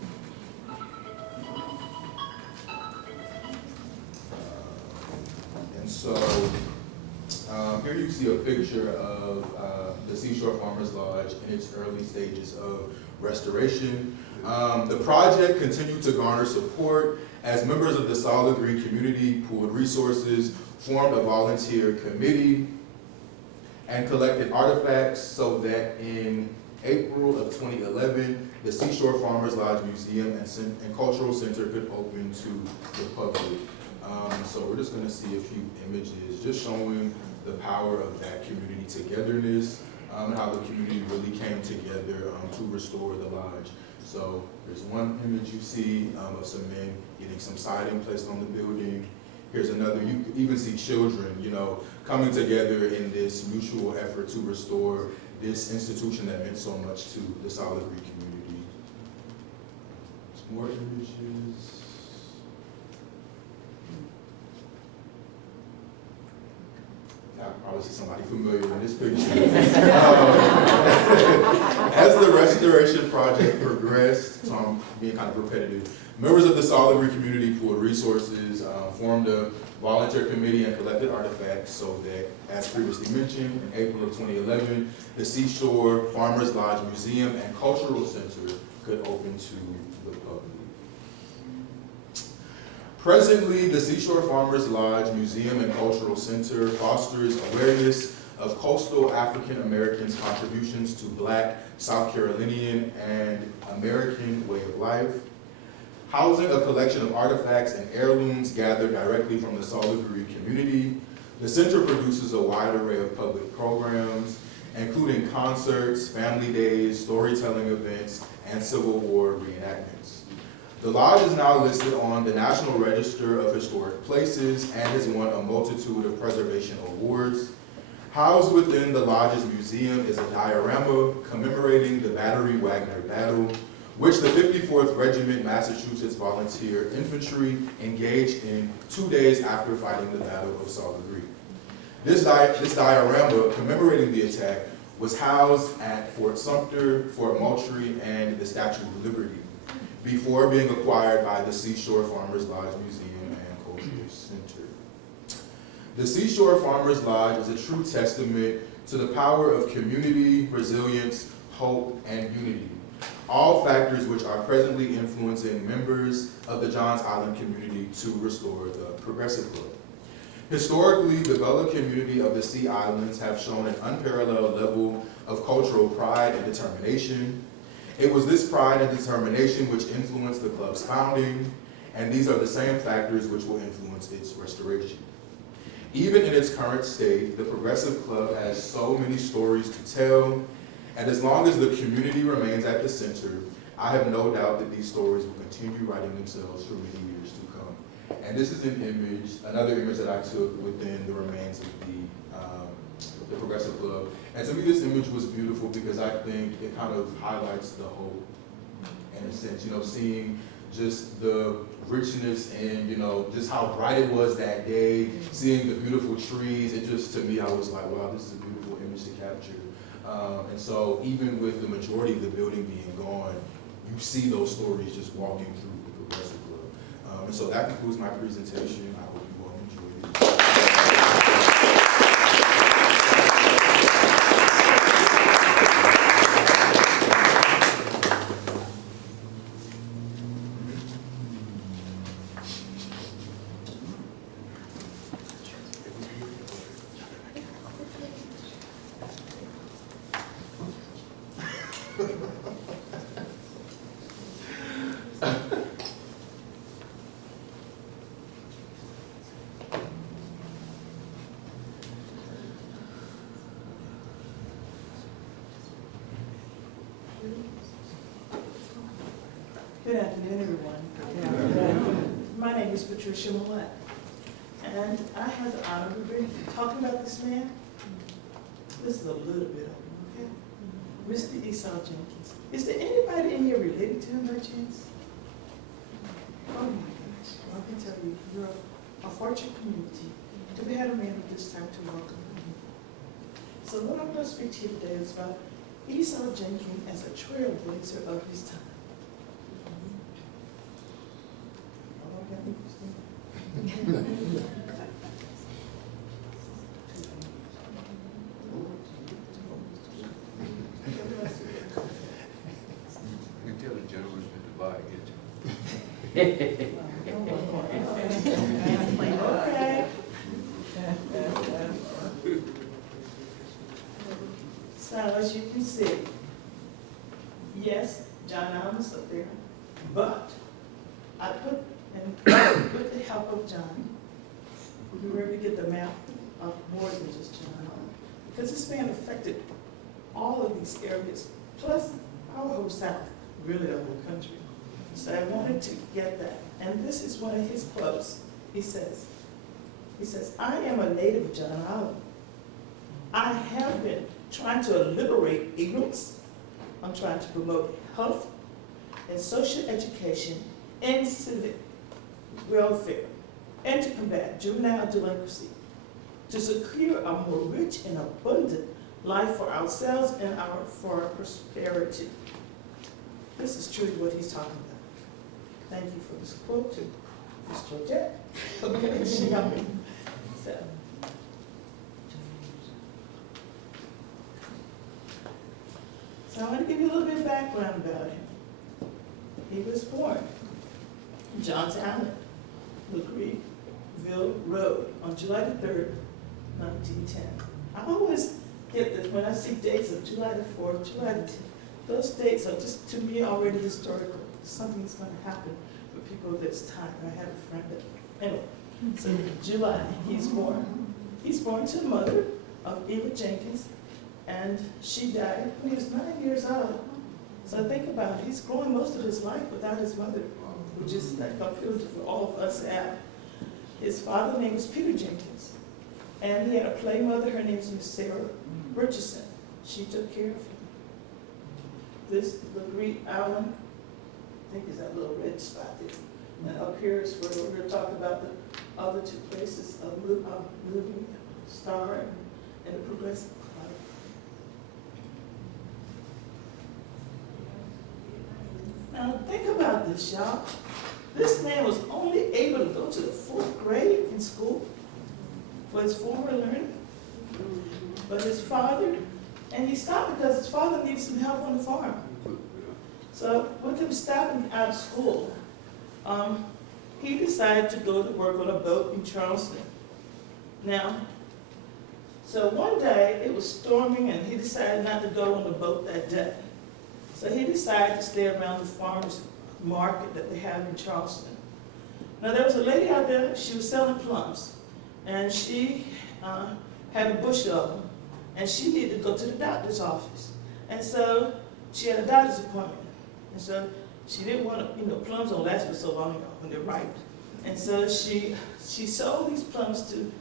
And so, here you see a picture of the Seashore Farmers Lodge in its early stages of restoration. The project continued to garner support as members of the Solid Creek community pooled resources, formed a volunteer committee, and collected artifacts so that in April of 2011, the Seashore Farmers Lodge Museum and Cultural Center could open to the public. So we're just gonna see a few images just showing the power of that community togetherness, and how the community really came together to restore the lodge. So there's one image you see of some men getting some siding placed on the building. Here's another, you can even see children, coming together in this mutual effort to restore this institution that meant so much to the Solid Creek community. Some more images. I probably see somebody familiar in this picture. As the restoration project progressed, so I'm being kind of repetitive, members of the Solid Creek community pooled resources, formed a volunteer committee, and collected artifacts so that, as previously mentioned, in April of 2011, the Seashore Farmers Lodge Museum and Cultural Center could open to the public. Presently, the Seashore Farmers Lodge Museum and Cultural Center fosters awareness of coastal African Americans' contributions to Black, South Carolinian, and American way of life. Housing a collection of artifacts and heirlooms gathered directly from the Solid Creek community, the center produces a wide array of public programs, including concerts, family days, storytelling events, and Civil War reenactments. The lodge is now listed on the National Register of Historic Places and has won a multitude of preservation awards. Housed within the lodge's museum is a diorama commemorating the Battery Wagner Battle, which the 54th Regiment Massachusetts Volunteer Infantry engaged in 2 days after fighting the Battle of Solid Creek. This diorama commemorating the attack was housed at Fort Sumter, Fort Moultrie, and the Statue of Liberty, before being acquired by the Seashore Farmers Lodge Museum and Cultural Center. The Seashore Farmers Lodge is a true testament to the power of community, resilience, hope, and unity, all factors which are presently influencing members of the Johns Island community to restore the Progressive Club. Historically, the Gullah community of the Sea Islands have shown an unparalleled level of cultural pride and determination. It was this pride and determination which influenced the club's founding, and these are the same factors which will influence its restoration. Even in its current state, the Progressive Club has so many stories to tell, and as long as the community remains at the center, I have no doubt that these stories will continue writing themselves for many years to come. And this is an image, another image that I took within the remains of the Progressive Club. And to me, this image was beautiful because I think it kind of highlights the hope, in a sense, you know, seeing just the richness and, you know, just how bright it was that day, seeing the beautiful trees. It just, to me, I was like, wow, this is a beautiful image to capture. And so even with the majority of the building being gone, you see those stories just walking through the Progressive Club. And so that concludes my presentation. I hope you all enjoyed it. Good afternoon, everyone. My name is Patricia Millett, and I have the honor of talking about this man. This is a little bit of him, okay? Mr. Esau Jenkins. Is there anybody in here related to him by chance? Oh my gosh, well, I can tell you, you're a fortunate community to have had a man at this time to welcome him. So what I'm going to speak to you today is about Esau Jenkins as a trailblazer of his time. You can tell the gentleman to divide, get you. Okay. So as you can see, yes, John Allen's up there, but I put, and with the help of John, we were able to get the map of more than just John Allen, because this man affected all of these areas, plus our whole South, really the whole country. So I wanted to get that. And this is one of his quotes. He says, I am a native of John Allen. I have been trying to liberate ignorance. I'm trying to promote health and social education and civic welfare, and to combat juvenile delinquency, to secure a more rich and abundant life for ourselves and for our prosperity. This is truly what he's talking about. Thank you for this quote to Ms. Georgette. Okay, she got me. So I want to give you a little bit of background about him. He was born Johns Allen, LeGreeville Road on July the 3rd, 1910. I always get that when I see dates of July the 4th, July the 10th, those dates are just, to me, already historical. Something's going to happen with people of this time. I had a friend that, anyway, so July, he's born. He's born to the mother of Eva Jenkins, and she died when he was 9 years old. So think about it, he's growing most of his life without his mother, which is like confusing for all of us now. His father's name was Peter Jenkins, and he had a play mother. Her name was Miss Sarah Richardson. She took care of him. This LeGreeville Allen, I think is that little red spot there. And up here is where we're going to talk about the other two places of Moving Star and the Progressive Club. Now think about this, y'all. This man was only able to go to the 4th grade in school for his formal learning. But his father, and he stopped because his father needed some help on the farm. So with him stopping out of school, he decided to go to work on a boat in Charleston. Now, so one day it was storming and he decided not to go on the boat that day. So he decided to stay around the farmer's market that they have in Charleston. Now there was a lady out there, she was selling plums, and she had a bushel of them, and she needed to go to the doctor's office. And so she had a doctor's appointment. And so she didn't want to, plums don't last for so long when they're ripe. And so she sold these plums to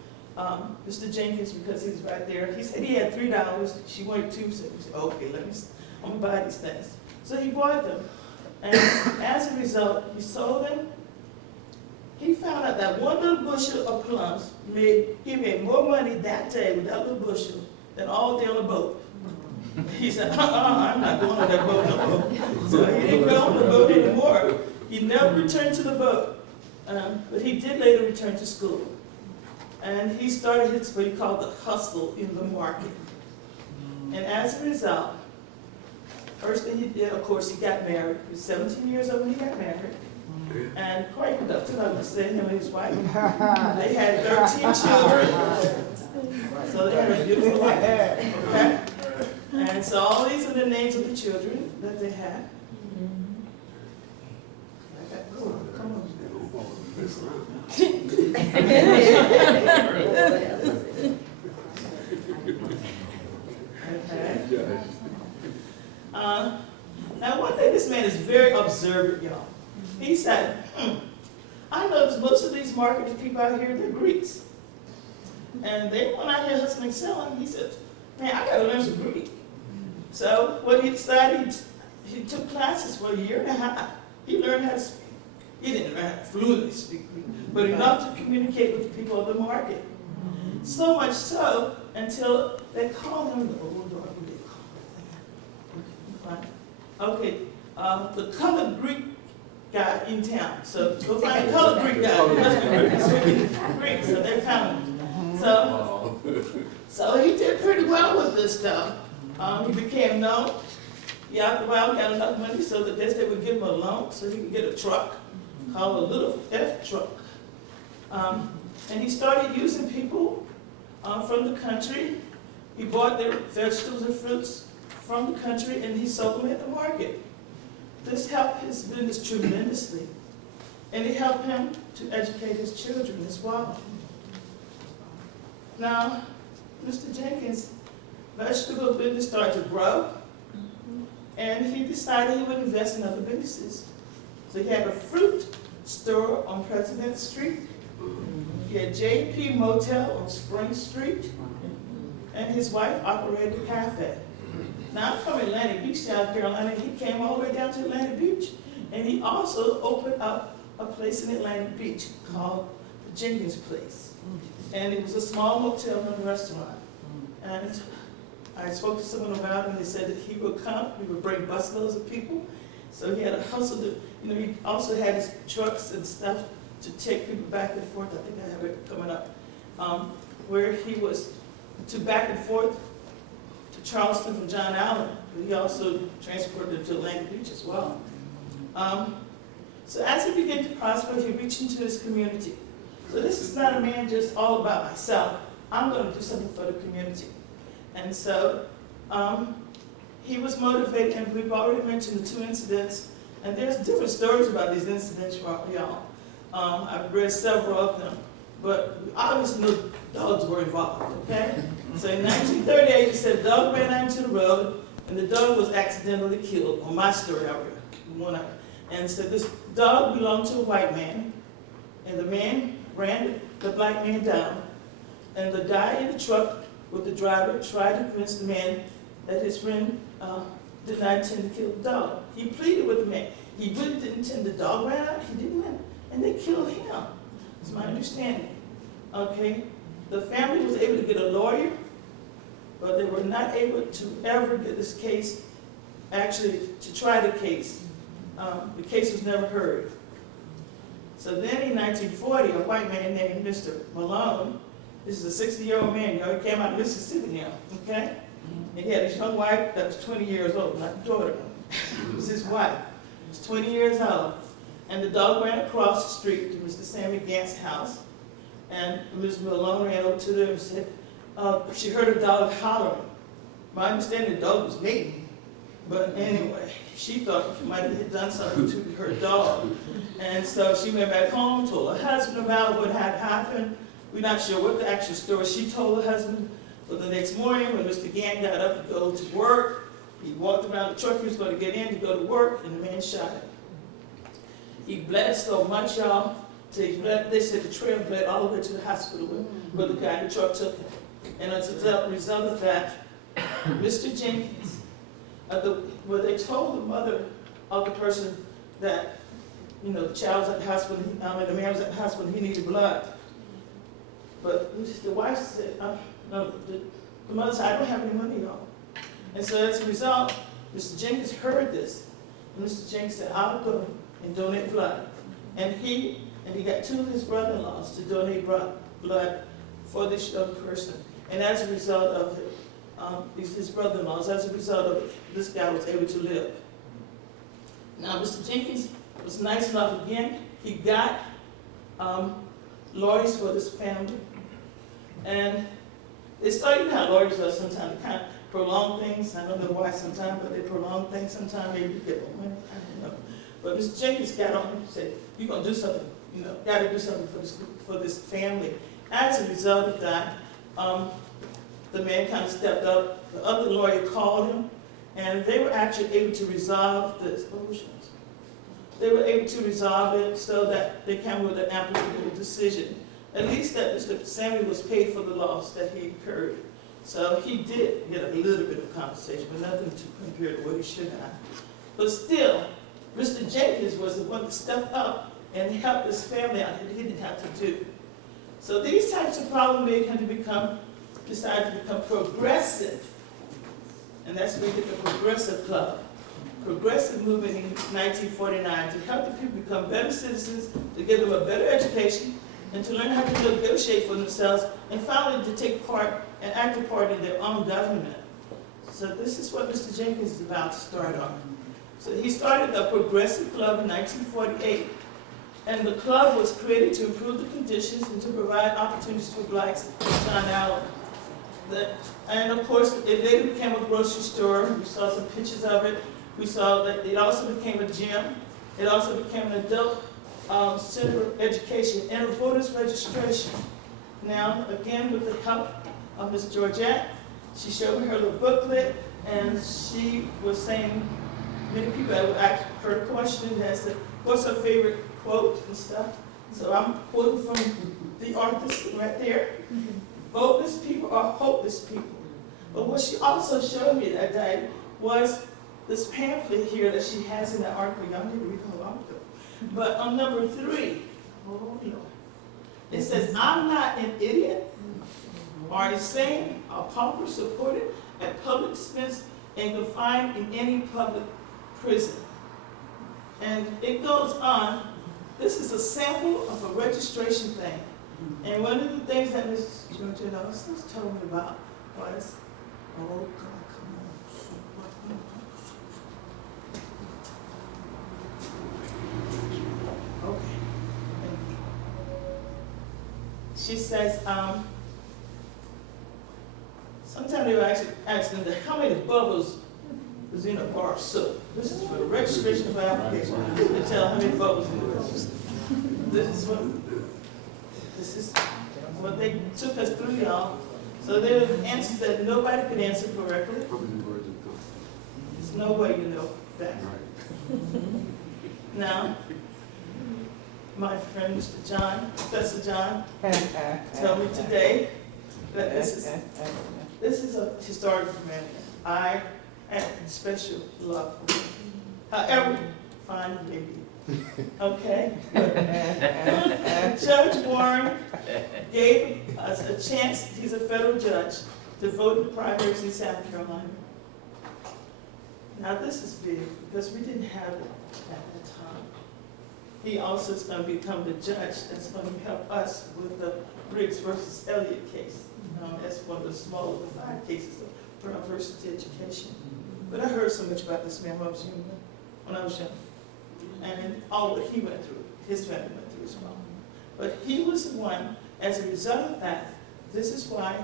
Mr. Jenkins because he was right there. He said he had $3. She wanted 2, so he said, okay, I'm gonna buy these things. So he bought them. And as a result, he sold them. He found out that one little bushel of plums he made more money that day with that little bushel than all day on the boat. He said, I'm not going on that boat no more. So he didn't go on the boat anymore. He never returned to the boat. But he did later return to school. And he started what he called the hustle in the market. And as a result, first thing he did, of course, he got married. He was 17 years old when he got married. And quite productive, I would say, him and his wife. They had 13 children. So they had a beautiful life. Okay? And so all these are the names of the children that they had. Come on. Okay. Now one day this man is very observant, y'all. He said, I noticed most of these market people out here, they're Greeks. And they went out here hustling, selling. He said, man, I gotta learn some Greek. So what he decided, he took classes for a year and a half. He learned how to speak. He didn't learn how to fluently speak Greek, but enough to communicate with the people of the market. So much so, until they called him the old dog. What do they call him? Okay, the colored Greek guy in town. So go find a colored Greek guy. He must be Greek, so they found him. So he did pretty well with this stuff. He became known. He after a while got enough money so that they would give him a loan so he could get a truck called a little F truck. And he started using people from the country. He bought their vegetables and fruits from the country and he sold them at the market. This helped his business tremendously. And it helped him to educate his children as well. Now, Mr. Jenkins' vegetable business started to grow, and he decided he would invest in other businesses. So he had a fruit store on President Street. He had JP Motel on Spring Street, and his wife operated a cafe. Now, I'm from Atlantic Beach, South Carolina, and he came all the way down to Atlantic Beach, and he also opened up a place in Atlantic Beach called the Jenkins Place. And it was a small motel and restaurant. And I spoke to someone about it, and they said that he would come, he would bring busloads of people. So he had a hustle to, he also had his trucks and stuff to take people back and forth. I think I have it coming up. Where he was to back and forth to Charleston from John Allen. But he also transported them to Atlantic Beach as well. So as he began to prosper, he reached into his community. So this is not a man just all about myself. I'm going to do something for the community. And so he was motivated, and we've already mentioned the 2 incidents, and there's different stories about these incidents, y'all. I've read several of them, but we obviously knew dogs were involved, okay? So in 1938, he said a dog ran out into the road, and the dog was accidentally killed, on my story I read. And so this dog belonged to a white man, and the man ran the black man down, and the guy in the truck with the driver tried to convince the man that his friend did not intend to kill the dog. He pleaded with the man. He really didn't intend the dog ran out, he didn't win, and they killed him. That's my understanding. Okay? The family was able to get a lawyer, but they were not able to ever get this case, actually, to try the case. The case was never heard. So then in 1940, a white man named Mr. Malone, this is a 60-year-old man, he came out of Mississippi now, okay? And he had his young wife that was 20 years old, not the daughter. It was his wife. He was 20 years old. And the dog ran across the street to Mr. Sammy Gantz's house. And Ms. Malone ran over to them and said, she heard a dog hollering. My understanding, the dog was mating. But anyway, she thought she might have done something to her dog. And so she went back home, told her husband about what had happened. We're not sure what the actual story. She told her husband. But the next morning, when Mr. Gann got up to go to work, he walked around the truck, he was going to get in to go to work, and the man shot him. He bled so much, y'all, They said the trail led all the way to the hospital where the guy in the truck took him. And as a result of that, Mr. Jenkins, well, they told the mother of the person that, you know, the child was at the hospital, and the man was at the hospital, he needed blood. But the wife said, no, the mother said, I don't have any money, y'all. And so as a result, Mr. Jenkins heard this. And Mr. Jenkins said, I'll go and donate blood. And he got two of his brother-in-laws to donate blood for this young person. And as a result of it, his brother-in-laws, as a result of it, this guy was able to live. Now, Mr. Jenkins was nice enough again. He got lawyers for this family. And they started, you know how lawyers are sometimes, kind of prolong things. I don't know why sometimes, but they prolong things sometimes. Maybe you get more money, I don't know. But Mr. Jenkins got on and said, you're going to do something, you know, got to do something for this family. As a result of that, the man kind of stepped up. The other lawyer called him, and they were actually able to resolve this. They were able to resolve it so that they came with an applicable decision. At least that Mr. Samuel was paid for the loss that he incurred. So he did get a little bit of compensation, but nothing to compare to what he should have. But still, Mr. Jenkins was the one that stepped up and helped this family out that he didn't have to do. So these types of problems made him to decide to become progressive. And that's where we get the Progressive Club. Progressive movement in 1949 to help the people become better citizens, to give them a better education, and to learn how to negotiate for themselves, and finally to take part and act a part in their own government. So this is what Mr. Jenkins is about to start on. So he started the Progressive Club in 1948, and the club was created to improve the conditions and to provide opportunities for blacks in John Allen. And of course, it later became a grocery store. We saw some pictures of it. We saw that it also became a gym. It also became an adult center of education and a voter's registration. Now, again, with the help of Ms. Georgette, she showed me her little booklet, and she was saying, many people would ask her a question as to what's her favorite quote and stuff. So I'm quoting from the artist right there. Voteless people are hopeless people. But what she also showed me that day was this pamphlet here that she has in the article. Y'all need to read her article. But on number 3, it says, I'm not an idiot or insane or pauper supported at public expense and confined in any public prison. And it goes on. This is a sample of a registration thing. And one of the things that Ms. Georgia also told me about was, oh God, come on. Okay. She says, sometimes they were actually asking them how many bubbles is in a bar of soap. This is for the registration for application. You can tell how many bubbles in the bar. This is what they took us through, y'all. So there are answers that nobody could answer correctly. There's no way you know that. Now, my friend Mr. John, Professor John, told me today that this is a historic man. I have special love for him. However fine he may be. Okay? Judge Warren gave us a chance, he's a federal judge, to vote in primaries in South Carolina. Now this is big because we didn't have it at that time. He also is going to become the judge that's going to help us with the Briggs versus Elliott case. That's one of the smaller of the 5 cases for university education. But I heard so much about this man when I was young. And all that he went through, his family went through as well. But he was the one, as a result of that, this is why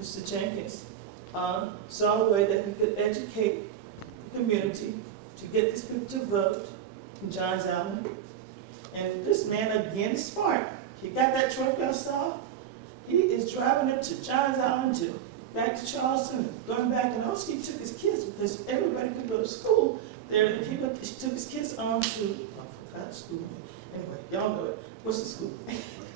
Mr. Jenkins saw a way that he could educate the community to get these people to vote in Johns Island. And this man, again, is smart. He got that truck y'all saw. He is driving it to Johns Island, back to Charleston, going back, and also he took his kids because everybody could go to school there. He took his kids on to, I forgot school. Anyway, y'all know it. what's the school?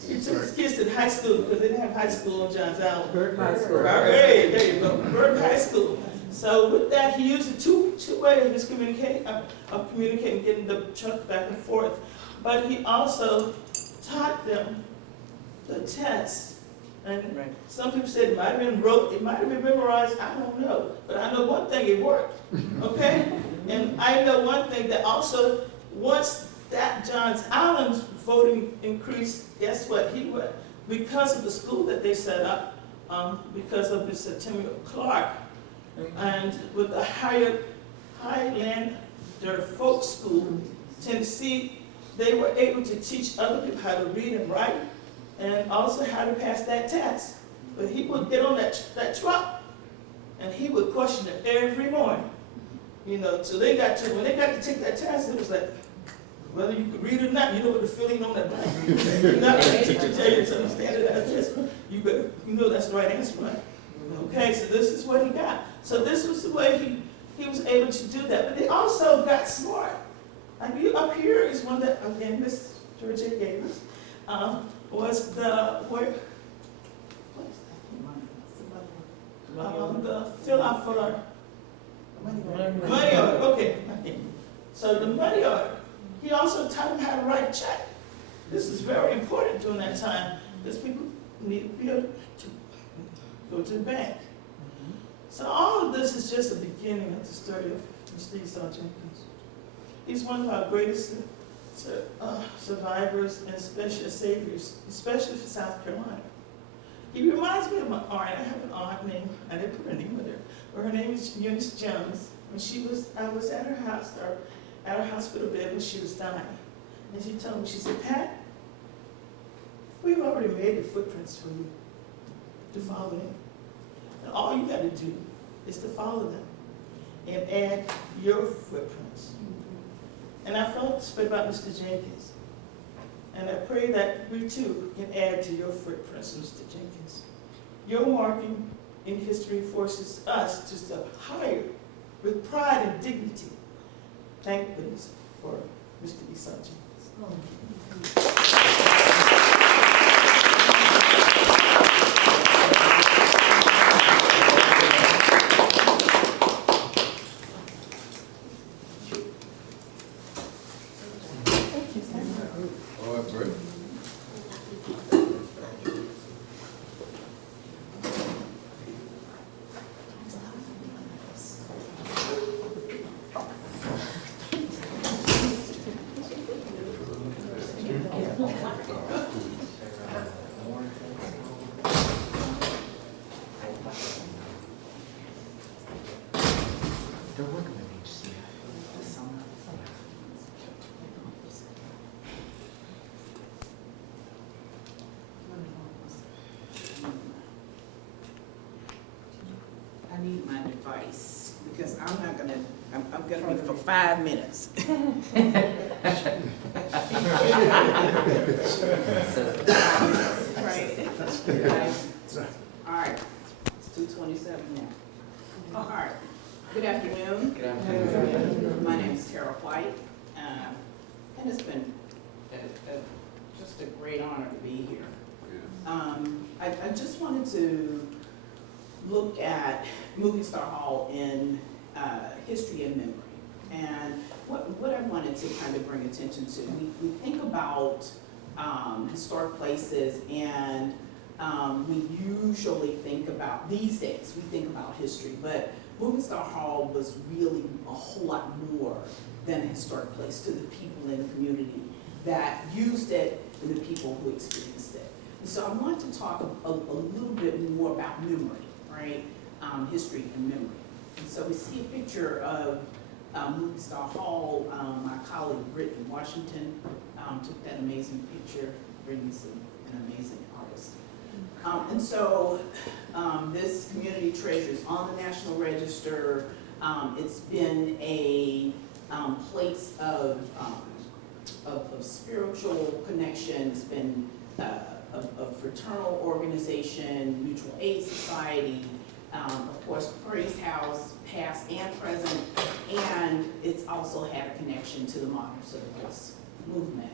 He took his kids to the high school because they didn't have high school on Johns Island. Burton High School. Hey, there you go, Burton High School. So with that, he used a two way of his communicating, getting the truck back and forth. But he also taught them the tests. And Right. some people said it might have been wrote, it might have been memorized, I don't know. But I know one thing, it worked, okay? And I know one thing, that also, once that Johns Island voting increased, guess what? He would, because of the school that they set up, because of Mr. Timmy Clark, and with the Highlander Folk School, Tennessee, they were able to teach other people how to read and write, and also how to pass that test. But he would get on that truck, and he would question them every morning. You know, so when they got to take that test, it was like, whether you could read it or not, you know what the feeling on that blank. You're not going to teacher tell you to standardize this. You know that's the right answer, right? Okay, so this is what he got. So this was the way he was able to do that. But they also got smart. Like you up here is one that, again, Miss Georgia gave us, was the, what is that? The fill out for money order, okay. So the money order, he also taught them how to write a check. This is very important during that time, because people need to be able to go to the bank. So all of this is just the beginning of the story of Mr. Esau Jenkins. He's one of our greatest survivors and special saviors, especially for South Carolina. He reminds me of my aunt. I have an aunt named, I didn't put her name with her, but her name is Eunice Jones. When I was at her house, or at her hospital bed when she was dying. And she told me, she said, Pat, we've already made the footprints for you to follow them. And all you got to do is to follow them and add your footprints. And I felt this way about Mr. Jenkins. And I pray that we too can add to your footprints, Mr. Jenkins. Your marking in history forces us to step higher with pride and dignity. Thank goodness for Mr. Esau Jenkins. All right, great. I need my device because I'm gonna be for 5 minutes. Right. All right, it's 2:27 now. All right, good afternoon. Good afternoon. My name is Tara White, and it's been just a great honor to be here. I just wanted to look at Movie Star Hall in history and memory. And what I wanted to kind of bring attention to, we think about historic places, and we usually think about, these days, we think about history, but Movie Star Hall was really a whole lot more than a historic place to the people in the community that used it and the people who experienced it. And so I want to talk a little bit more about memory, right? History and memory. And so we see a picture of Movie Star Hall. My colleague Brittany Washington took that amazing picture. Brittany's an amazing artist. And so this community treasure is on the National Register. It's been a place of spiritual connection. It's been a fraternal organization, mutual aid society, of course, Praise House, past and present, and it's also had a connection to the modern civil rights movement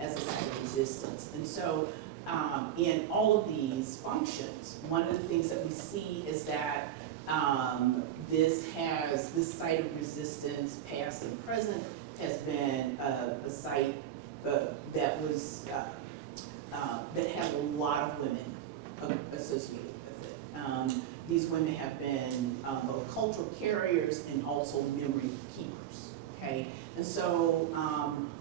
as a site of resistance. And so in all of these functions, one of the things that we see is that this site of resistance, past and present, has been a site that had a lot of women associated with it. These women have been both cultural carriers and also memory keepers, okay? And so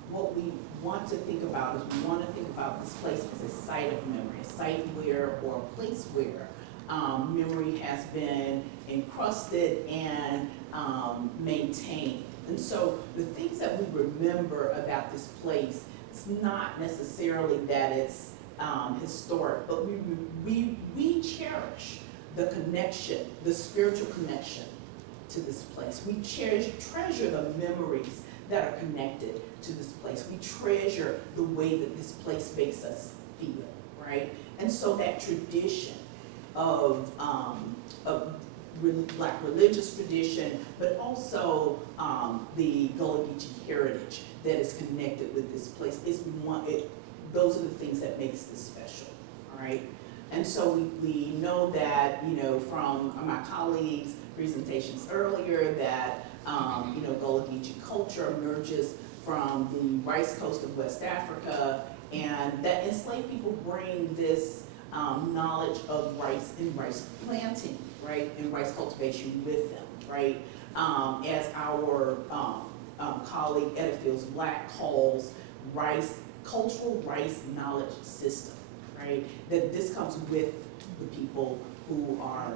what we want to think about is we want to think about this place as a site of memory, a site where, or a place where memory has been encrusted and maintained. And so the things that we remember about this place, it's not necessarily that it's historic, but we cherish the connection, the spiritual connection to this place. We treasure the memories that are connected to this place. We treasure the way that this place makes us feel, right? And so that tradition of Black religious tradition, but also the Gullah Geechee heritage that is connected with this place those are the things that makes this special, all right? And so we know that, you know, from my colleagues' presentations earlier that, you know, Gullah Geechee culture emerges from the rice coast of West Africa, and that enslaved people bring this knowledge of rice and rice planting, right, and rice cultivation with them, right? As our colleague Etta Fields Black calls cultural rice knowledge system, right? That this comes with the people who are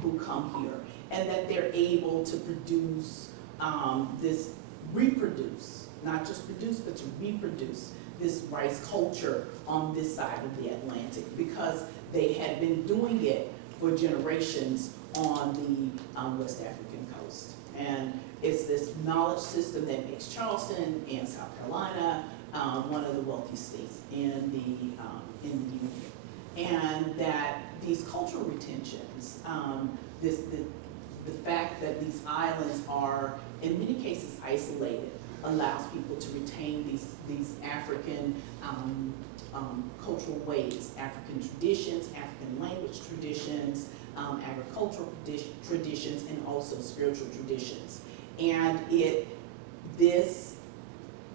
who come here, and that they're able to produce reproduce, not just produce, but to reproduce this rice culture on this side of the Atlantic, because they had been doing it for generations on the West African coast. And it's this knowledge system that makes Charleston and South Carolina one of the wealthiest states in the Union. And that these cultural retentions, the fact that these islands are in many cases isolated, allows people to retain these African cultural ways, African traditions, African language traditions, agricultural traditions, and also spiritual traditions. And this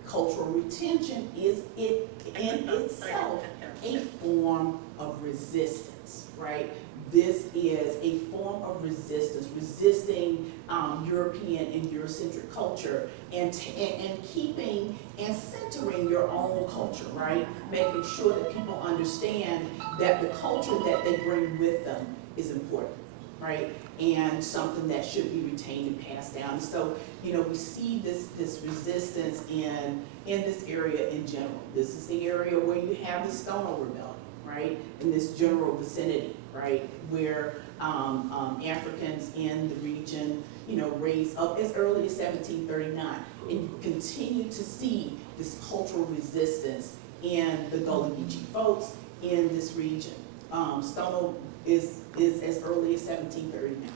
cultural retention is in itself a form of resistance, right? This is a form of resistance, resisting European and Eurocentric culture, and keeping and centering your own culture, right? Making sure that people understand that the culture that they bring with them is important, right? And something that should be retained and passed down. So, you know, we see this resistance in this area in general. This is the area where you have the Stonewall Rebellion, right? In this general vicinity, right? Where Africans in the region, you know, raised up as early as 1739. And you continue to see this cultural resistance in the Gullah Geechee folks in this region. Stonewall is as early as 1739,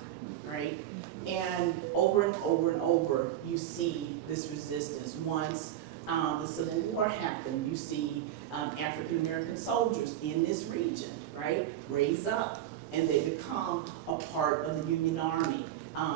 right? And over and over and over, you see this resistance. Once the Civil War happened, you see African American soldiers in this region, right, raise up, and they become a part of the Union Army.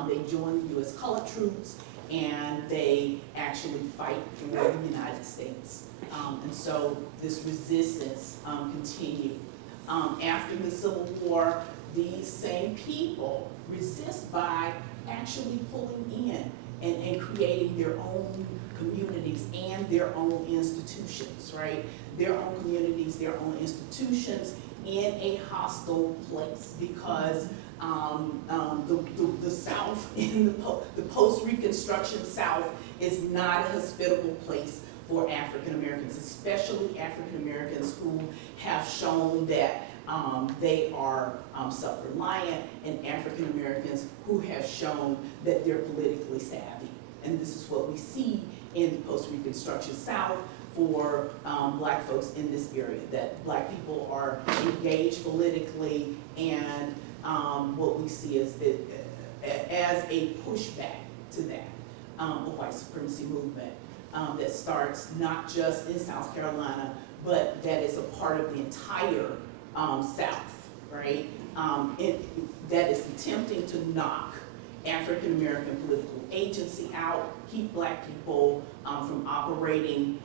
They join the U.S. colored troops, and they actually fight for the United States. And so this resistance continued. After the Civil War, these same people resist by actually pulling in and creating their own communities and their own institutions, right? Their own communities, their own institutions in a hostile place, because the South, in the post-Reconstruction South, is not a hospitable place for African Americans, especially African Americans who have shown that they are self-reliant, and African Americans who have shown that they're politically savvy. And this is what we see in the post-Reconstruction South for Black folks in this area, that Black people are engaged politically, and what we see is as a pushback to that, the white supremacy movement. that starts not just in South Carolina, but that is a part of the entire South, right? That is attempting to knock African American political agency out, keep Black people from operating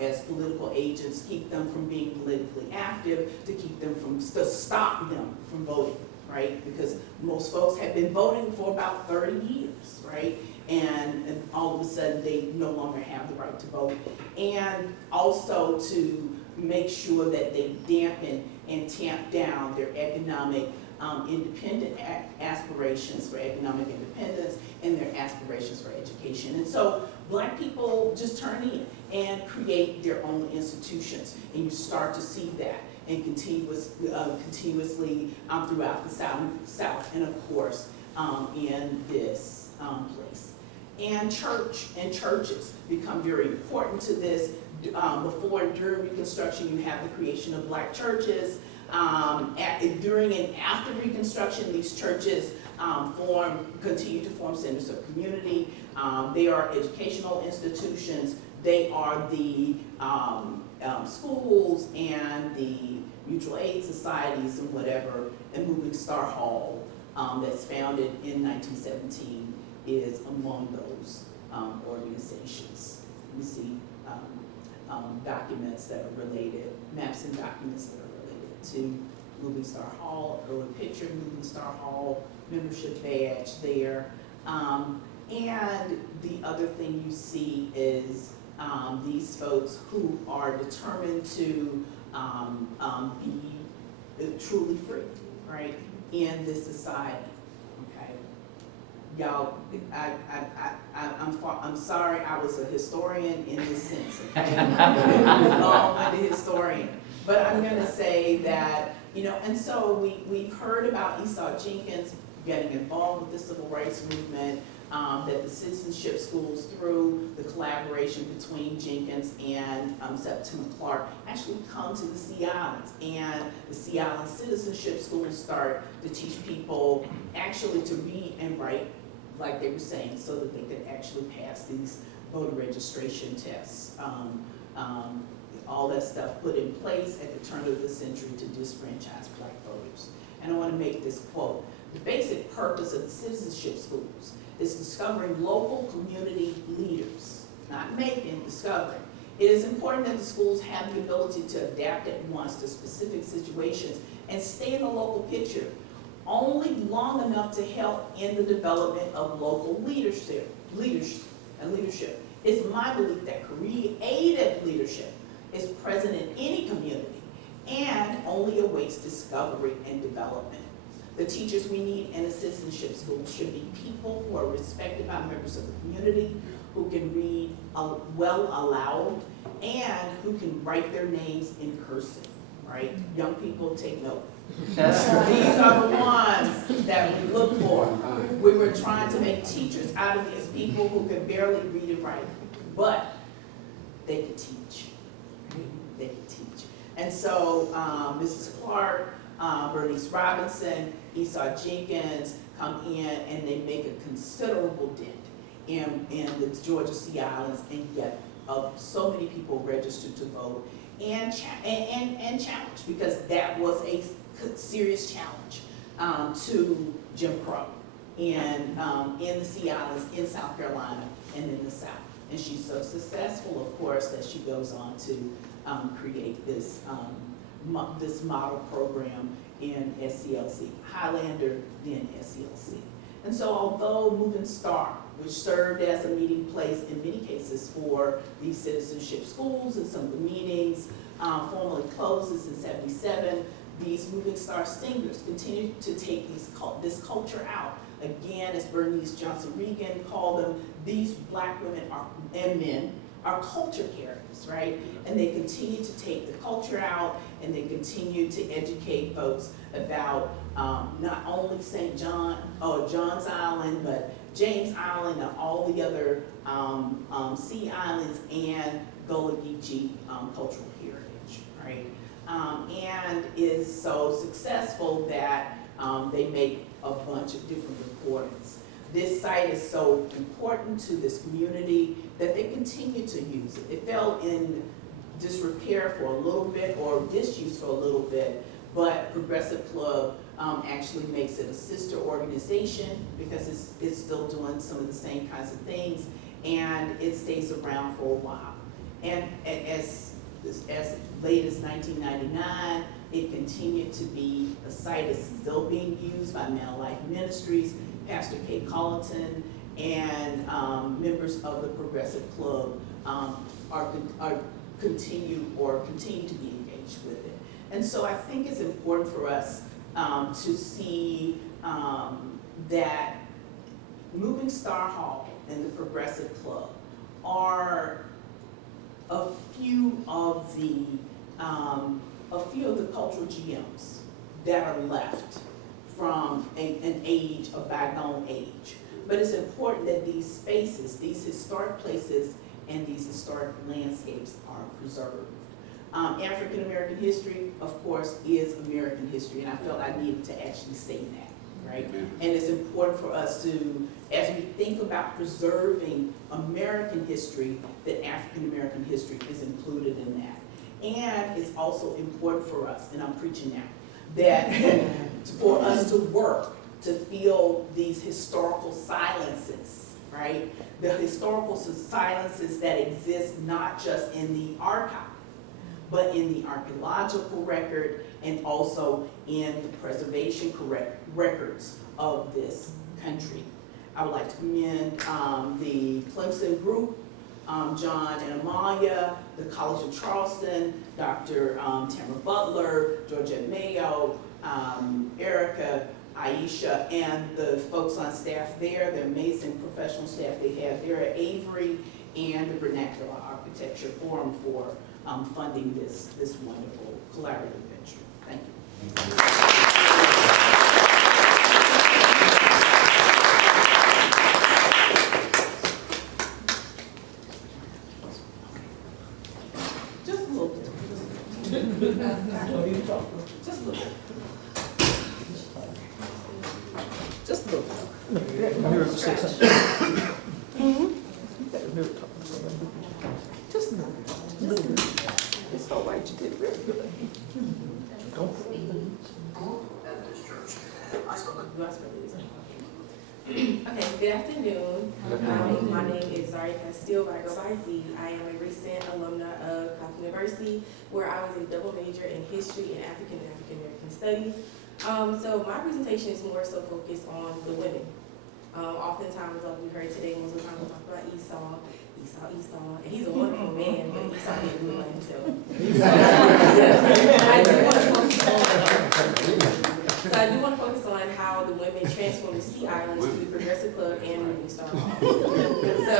as political agents, keep them from being politically active, to stop them from voting, right? Because most folks have been voting for about 30 years, right? And all of a sudden they no longer have the right to vote. And also to make sure that they dampen and tamp down their economic independent aspirations for economic independence and their aspirations for education. And so Black people just turn in and create their own institutions, and you start to see that and continuously throughout the South, and of course in this place. And churches become very important to this. Before and during Reconstruction, you have the creation of Black churches. During and after Reconstruction, these churches continue to form centers of community. They are educational institutions. They are the schools and the mutual aid societies and whatever. And Moving Star Hall, that's founded in 1917, is among those organizations. You see documents that are related, maps and documents that are related to Moving Star Hall, early picture Moving Star Hall, membership badge there. And the other thing you see is these folks who are determined to be truly free, right, in this society. Okay, y'all, I'm sorry, I was a historian in this sense. Okay, I'm a historian, but I'm going to say that, you know, and so we've heard about Esau Jenkins getting involved with the civil rights movement. That the citizenship schools, through the collaboration between Jenkins and Septima Clark, actually come to the Sea Islands. And the Sea Island citizenship schools start to teach people actually to read and write, like they were saying, so that they could actually pass these voter registration tests. All that stuff put in place at the turn of the century to disfranchise Black voters. And I want to make this quote: the basic purpose of the citizenship schools is discovering local community leaders, not making, discovering. It is important that the schools have the ability to adapt at once to specific situations and stay in the local picture only long enough to help in the development of local leadership. It's my belief that creative leadership is present in any community and only awaits discovery and development. The teachers we need in a citizenship school should be people who are respected by members of the community, who can read well aloud, and who can write their names in cursive, right? Young people, take note. These are the ones that we look for. We were trying to make teachers out of these people who could barely read and write, but they could teach. They could teach. And so Mrs. Clark, Bernice Robinson, Esau Jenkins come in and they make a considerable dent in the Georgia Sea Islands and get so many people registered to vote and challenge, because that was a serious challenge to Jim Crow in the Sea Islands, in South Carolina, and in the South. And she's so successful, of course, that she goes on to create this model program in SCLC, Highlander, then SCLC. And so although Moving Star, which served as a meeting place in many cases for these citizenship schools and some of the meetings, formally closes in '77, these Moving Star singers continue to take this culture out. Again, as Bernice Johnson Reagan called them, these Black women and men are culture carriers, right? And they continue to take the culture out, and they continue to educate folks about not only St. John or John's Island, but James Island and all the other Sea Islands and Gullah Geechee cultural heritage, right? And is so successful that they make a bunch of different recordings. this site is so important to this community that they continue to use it. It fell in disrepair for a little bit or disuse for a little bit, but Progressive Club actually makes it a sister organization because it's still doing some of the same kinds of things, and it stays around for a while. And as late as 1999, it continued to be a site that's still being used by Mount Life Ministries, Pastor Kay Colleton, and members of the Progressive Club continue to be engaged with it. And so I think it's important for us to see that Moving Star Hall and the Progressive Club are a few of the cultural gems that are left from an age, a bygone age. But it's important that these spaces, these historic places, and these historic landscapes are preserved. African American history, of course, is American history, and I felt I needed to actually say that, right? And it's important for us to, as we think about preserving American history, that African American history is included in that. And it's also important for us, and I'm preaching now, that for us to work to fill these historical silences, right? The historical silences that exist not just in the archive, but in the archaeological record and also in the preservation records of this country. I would like to commend the Clemson group, John and Amalia, the College of Charleston, Dr. Tamara Butler, Georgette Mayo, Erica, Aisha, and the folks on staff there, the amazing professional staff they have there at Avery, and the Vernacular Architecture Forum for funding this wonderful collaborative venture. Thank you. Just a little bit. Just a little bit. Just a little bit. Just a little bit. It's all right, you did very good. Okay, good afternoon. My name is Zari Castillo, but I go by Z. I am a recent alumna of Coffee University, where I was a double major in history and African American studies. So my presentation is more so focused on the women. Oftentimes, like we heard today, most of the time we talk about Esau, and he's a wonderful man, but Esau didn't do it like himself. So I do want to focus on how the women transformed the Sea Islands through the Progressive Club and Moving Star Hall. So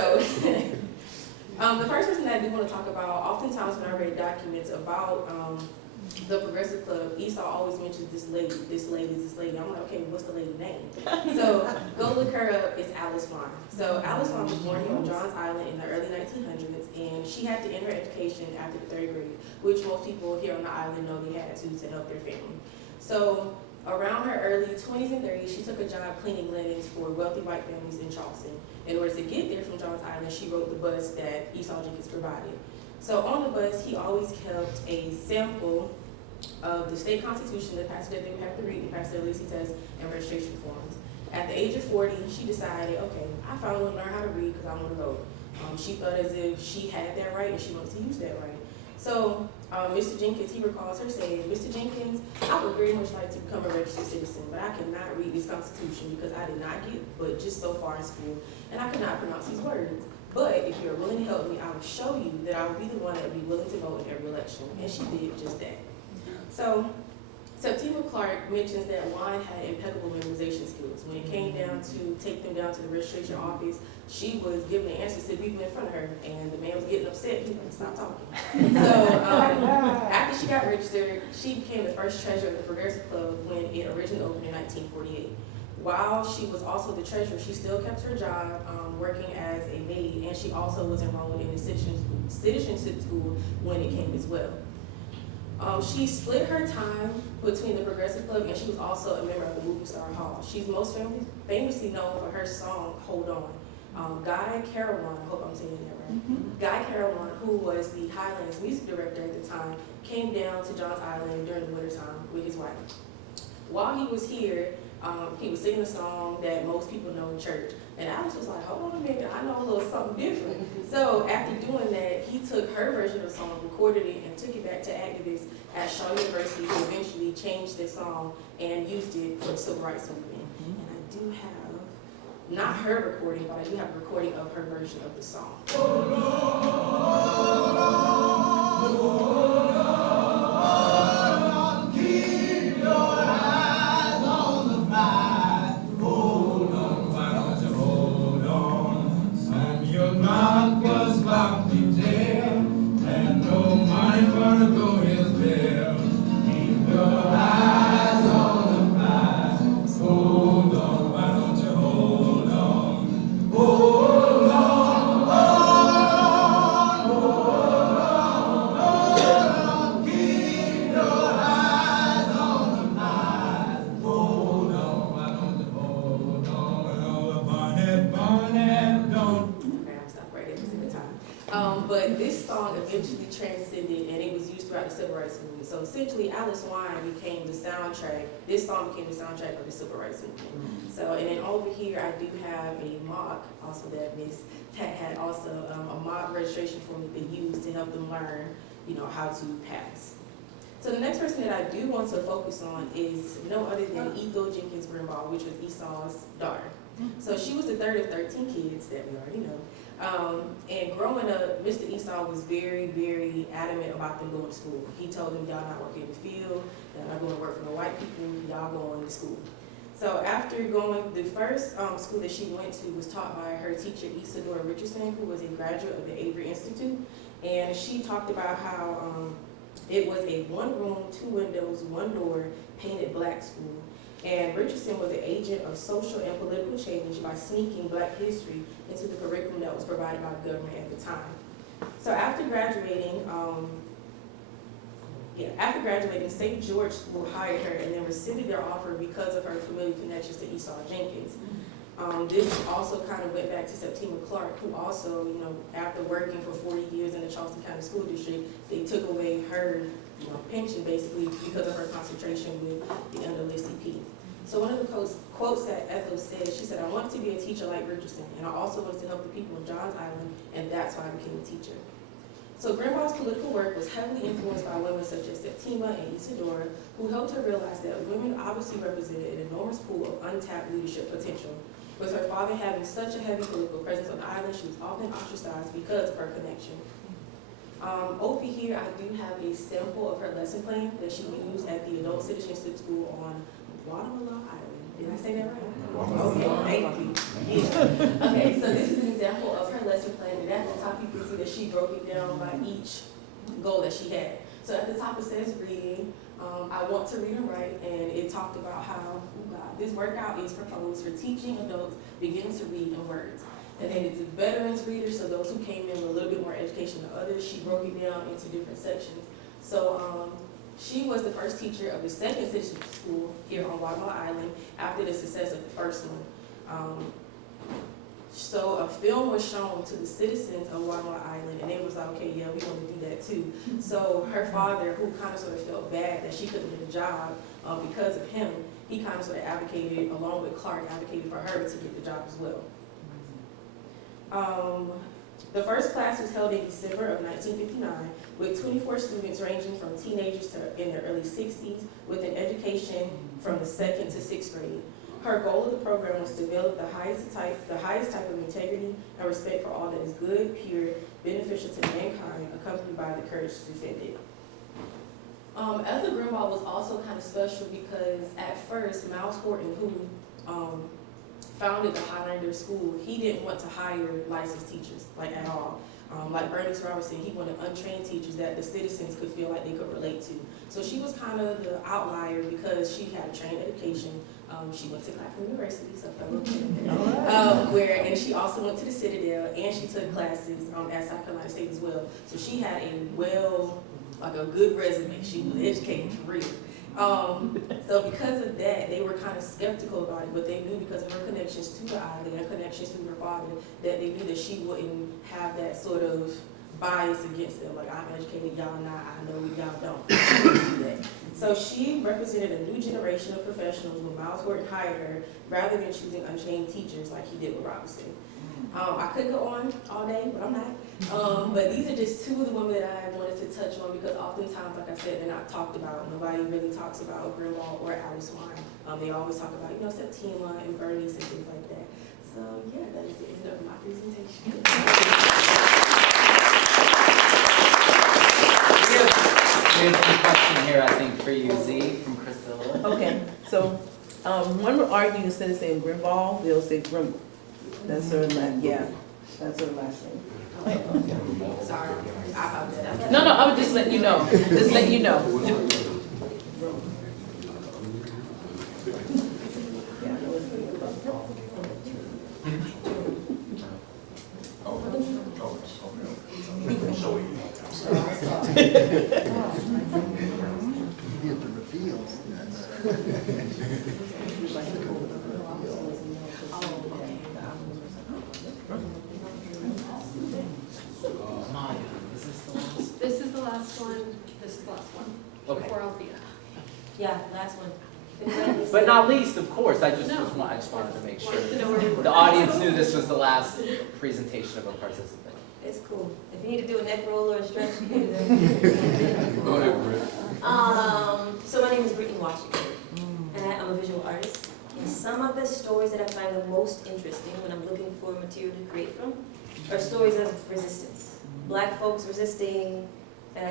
the first person that I do want to talk about, oftentimes when I read documents about the Progressive Club, Esau always mentions this lady. I'm like, okay, what's the lady's name? So go look her up, it's Alice Vaughn. So Alice Vaughn was born here on Johns Island in the early 1900s, and she had to end her education after the 3rd grade, which most people here on the island know they had to help their family. So around her early 20s and 30s, she took a job cleaning linens for wealthy white families in Charleston. In order to get there from Johns Island, she rode the bus that Esau Jenkins provided. So on the bus, he always kept a sample of the state constitution, the passage that they would have to read, the passage of the literacy test, and registration forms. At the age of 40, she decided, okay, I finally want to learn how to read because I want to vote. She felt as if she had that right and she wanted to use that right. So Mr. Jenkins, he recalls her saying, Mr. Jenkins, I would very much like to become a registered citizen, but I cannot read this constitution because I did not get but just so far in school, and I could not pronounce these words. But if you're willing to help me, I will show you that I will be the one that will be willing to vote in every election. And she did just that. So Septima Clark mentions that Juan had impeccable memorization skills. When it came down to take them down to the registration office, she was giving the answers to people in front of her, and the man was getting upset. He was like, stop talking. So after she got registered, she became the first treasurer of the Progressive Club when it originally opened in 1948. While she was also the treasurer, she still kept her job working as a maid, and she also was enrolled in the citizenship school when it came as well. She split her time between the Progressive Club, and she was also a member of the Moving Star Hall. song. She's most famously known for her song, Hold On. Guy Carowan, I hope I'm saying that right. Guy Carowan, who was the Highlands music director at the time, came down to Johns Island during the wintertime with his wife. While he was here, he was singing a song that most people know in church. And Alice was like, hold on a minute, I know a little something different. So after doing that, he took her version of the song, recorded it, and took it back to activists at Shaw University, who eventually changed the song and used it for the civil rights movement. And I do have, not her recording, but I do have a recording of her version of the song. But this song eventually transcended and it was used throughout the civil rights movement. So essentially, Alice Wine became the soundtrack. This song became the soundtrack of the civil rights movement. So, and then over here, I do have a mock, also that Miss Pat had also a mock registration form that they used to help them learn, how to pass. So the next person that I do want to focus on is no other than Ethel Jenkins Grimbaugh, which was Esau's daughter. So she was the third of 13 kids that we already know. And growing up, Mr. Esau was very, very adamant about them going to school. He told them, y'all not working in the field, y'all not going to work for the white people, y'all going to school. So after going, the first school that she went to was taught by her teacher, Isadora Richardson, who was a graduate of the Avery Institute. And she talked about how it was a 1 room, 2 windows, 1 door, painted black school. And Richardson was an agent of social and political change by sneaking Black history into the curriculum that was provided by the government at the time. So after graduating, St. George School hired her and then rescinded their offer because of her familiar connections to Esau Jenkins. This also kind of went back to Septima Clark, who also, after working for 40 years in the Charleston County School District, they took away her pension basically because of her concentration with the NAACP. So one of the quotes that Ethel said, she said, I wanted to be a teacher like Richardson, and I also wanted to help the people of Johns Island, and that's why I became a teacher. So Grimbaugh's political work was heavily influenced by women such as Septima and Isadora, who helped her realize that women obviously represented an enormous pool of untapped leadership potential. With her father having such a heavy political presence on the island, she was often ostracized because of her connection. Over here, I do have a sample of her lesson plan that she used at the Adult Citizenship School on Guatemala Island. Did I say that right? Okay, thank you. Yeah. Okay, so this is an example of her lesson plan, and at the top you can see that she broke it down by each goal that she had. So at the top it says reading. I want to read and write, and it talked about how this workout is proposed for teaching adults beginning to read in words. And then it's a veterans reader, so those who came in with a little bit more education than others. She broke it down into different sections. So she was the first teacher of the second citizenship school here on Guatemala Island after the success of the first one. So a film was shown to the citizens of Guatemala Island, and they was like, okay, yeah, we want to do that too. So her father, who kind of sort of felt bad that she couldn't get a job because of him, he kind of sort of advocated, along with Clark, advocated for her to get the job as well. The first class was held in December of 1959 with 24 students ranging from teenagers to in their early 60s with an education from the 2nd to 6th grade. Her goal of the program was to develop the highest type of integrity and respect for all that is good, pure, beneficial to mankind, accompanied by the courage to defend it. Ethel Grimbaugh was also kind of special because at first, Miles Horton, who founded the Highlander School, he didn't want to hire licensed teachers, like at all. Like Bernice Robertson, he wanted untrained teachers that the citizens could feel like they could relate to. So she was kind of the outlier because she had a trained education. She went to Clapham University, so and she also went to the Citadel, and she took classes at South Carolina State as well. So she had a good resume. She was educated for real. So because of that, they were kind of skeptical about it, but they knew because of her connections to the island and connections to her father, that they knew that she wouldn't have that sort of bias against them. Like, I'm educated, y'all not, I know y'all don't. She wouldn't do that. So she represented a new generation of professionals when Miles Horton hired her, rather than choosing untrained teachers like he did with Robinson. I could go on all day, but I'm not. But these are just two of the women that I wanted to touch on because oftentimes, like I said, they're not talked about. Nobody really talks about Grimwald or Alice Wine. They always talk about, Septima and Bernice and things like that. So yeah, that is the end of my presentation. We have a question here, I think, for you, Z, from Priscilla. Okay, so, one would argue instead of saying Grimwald, they'll say Grimble. That's her last, yeah, that's her last name. Sorry, I apologize. No, I was just letting you know, just letting you know. This is the last one. This is the last one. Okay. Before Althea. Yeah, last one. But not least, of course, I just wanted to make sure the audience knew this was the last presentation of a participant. It's cool. If you need to do a neck roll or a stretch, you can do that. Go ahead, Britt. So my name is Brittany Washington, and I'm a visual artist. And some of the stories that I find the most interesting when I'm looking for material to create from are stories of resistance. Black folks resisting,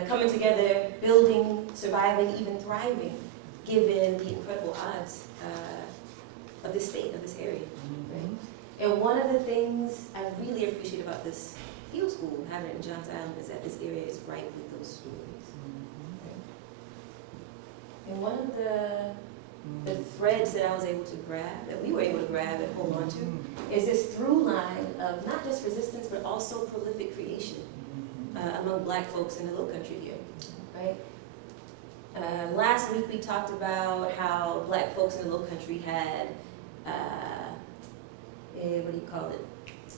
coming together, building, surviving, even thriving, given the incredible odds of this state, of this area. Right? And one of the things I really appreciate about this field school, having it in Johns Island, is that this area is ripe with those stories. Right? And one of the threads that I was able to grab, that we were able to grab and hold on to, is this through line of not just resistance, but also prolific creation among Black folks in the Low Country here, right? Last week we talked about how Black folks in the Low Country had,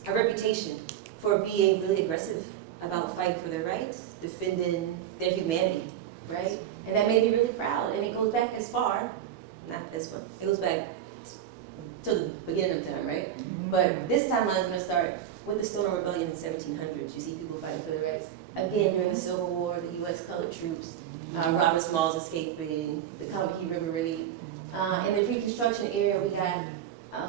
a reputation for being really aggressive about fighting for their rights, defending their humanity, right? And that made me really proud, and it goes back as far, not this one, it goes back to the beginning of time, right? But this timeline is going to start with the Stoner Rebellion in the 1700s. You see people fighting for their rights. Again, during the Civil War, the U.S. colored troops, Robert Smalls escaping, the Combahee River Raid. In the Reconstruction era, we got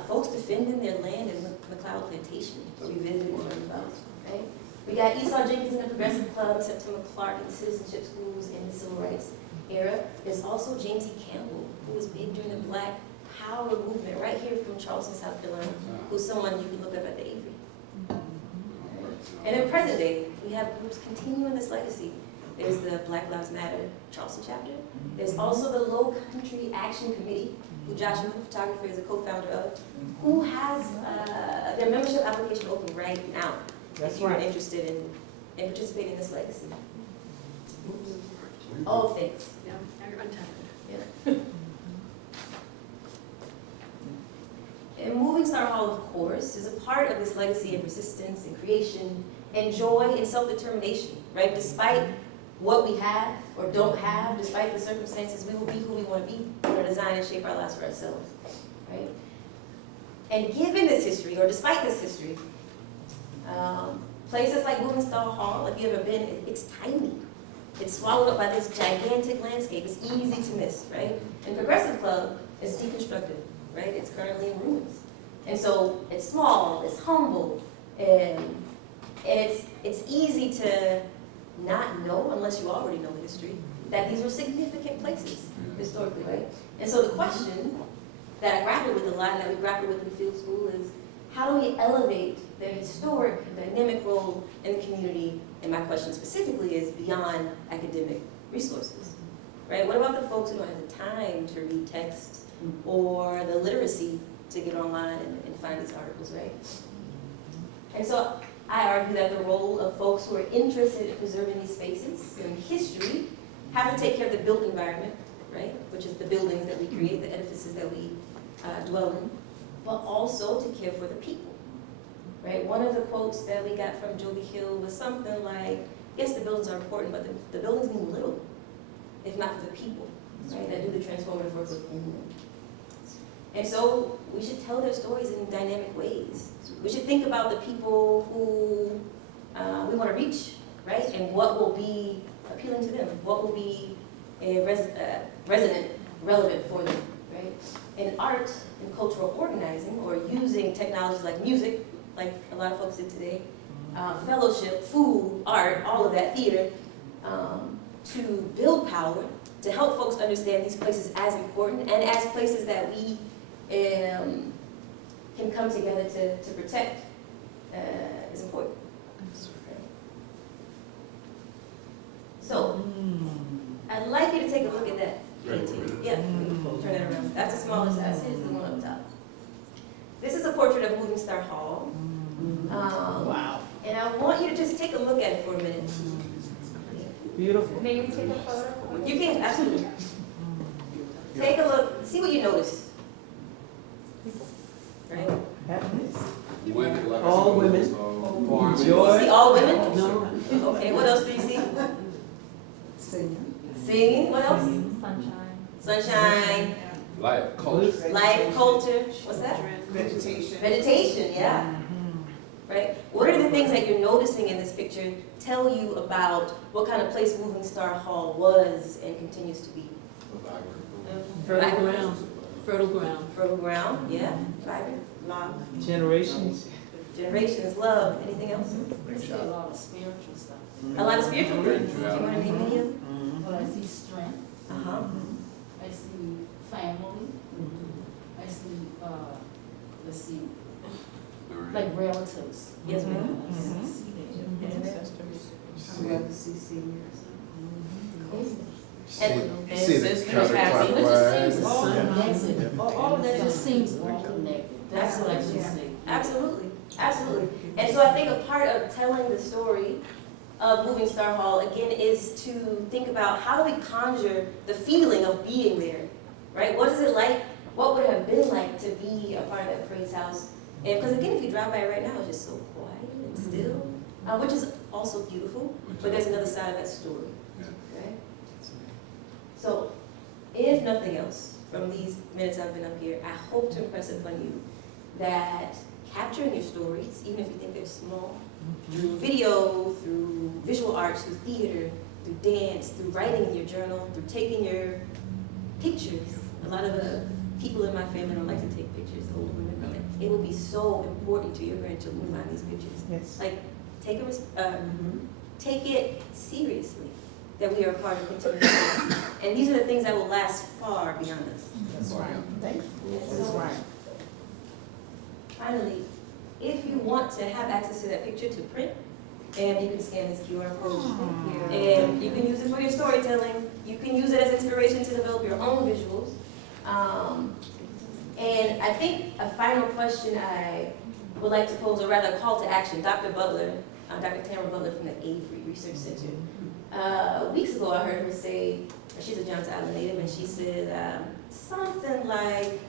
folks defending their land in McLeod Plantation, where we visited and learned about, right? We got Esau Jenkins in the Progressive Club, Septima Clark in the citizenship schools in the Civil Rights era. There's also James E. Campbell, who was big during the Black Power movement, right here from Charleston, South Carolina, who's someone you can look up at the Avery. And in present day, we have groups continuing this legacy. There's the Black Lives Matter Charleston chapter. There's also the Low Country Action Committee, who Joshua, the photographer, is a co-founder of, who has their membership application open right now. If you're interested in participating in this legacy. All things. Yeah, now you're untethered. Yeah. And Moving Star Hall, of course, is a part of this legacy of resistance and creation and joy and self-determination, right? Despite what we have or don't have, despite the circumstances, we will be who we want to be. We're going to design and shape our lives for ourselves, right? And given this history, or despite this history, places like Moving Star Hall, if you've ever been, it's tiny. It's swallowed up by this gigantic landscape. It's easy to miss, right? And Progressive Club is deconstructed, right? It's currently in ruins. And so it's small, it's humble, and it's easy to not know, unless you already know the history, that these were significant places historically, right? And so the question that I grappled with a lot, and that we grappled with in the field school, is how do we elevate their historic and dynamic role in the community? And my question specifically is beyond academic resources, right? What about the folks who don't have the time to read text or the literacy to get online and find these articles, right? And so I argue that the role of folks who are interested in preserving these spaces and history have to take care of the built environment right? Which is the buildings that we create, the edifices that we dwell in, but also to care for the people, right? One of the quotes that we got from Joby Hill was something like, yes, the buildings are important, but the buildings mean little, if not for the people, right, that do the transformative work within them. And so we should tell their stories in dynamic ways. We should think about the people who we want to reach, right? And what will be appealing to them, what will be resonant, relevant for them, right? And art and cultural organizing, or using technologies like music, like a lot of folks did today, fellowship, food, art, all of that, theater, to build power, to help folks understand these places as important and as places that we can come together to protect is important. So, I'd like you to take a look at that painting. Yeah, turn that around. That's the smaller size. Here's the one up top. This is a portrait of Moving Star Hall. Wow. And I want you to just take a look at it for a minute. Beautiful. May we take a photo? You can, absolutely. Take a look, see what you notice. Right? Happiness. Women, like All women. You see Joy. all women? No. Okay, what else do you see? Singing. Singing, what else? Sunshine. Sunshine, life, culture. life, culture, what's that? Vegetation. Vegetation, yeah. Right? What are the things that you're noticing in this picture tell you about what kind of place Moving Star Hall was and continues to be? Fertile ground. Fertile ground. Fertile ground, yeah. Vibrant. Love. Generations. Generations, love, anything else? I see a lot of spiritual stuff. A lot of spiritual things. Do you want to name any of them? Well, I see strength. Uh-huh. I see family. I see, let's see, like relatives. Yes, ma'am. I see that. I'd rather see seniors. And You see the counterclockwise. All of that just seems all connected. That's what I just say. Absolutely, absolutely. And so I think a part of telling the story of Moving Star Hall, again, is to think about how do we conjure the feeling of being there, right? What is it like, what would it have been like to be a part of that praise house? And because again, if you drive by right now, it's just so quiet and still, which is also beautiful, but there's another side of that story, okay? So, if nothing else, from these minutes I've been up here, I hope to impress upon you that capturing your stories, even if you think they're small, through video, through visual arts, through theater, through dance, through writing in your journal, through taking your pictures. A lot of the people in my family don't like to take pictures, older women, but it will be so important to your grandchildren to find these pictures. Yes. Like, take it seriously that we are a part of continuing. And these are the things that will last far beyond us. That's right. Thank you. That's right. Finally, if you want to have access to that picture to print, and you can scan this QR code, and you can use it for your storytelling, you can use it as inspiration to develop your own visuals. And I think a final question I would like to pose, or rather a call to action, Dr. Butler, Dr. Tamara Butler from the Avery Research Center. Weeks ago I heard her say, she's a Johns Island native, and she said something like,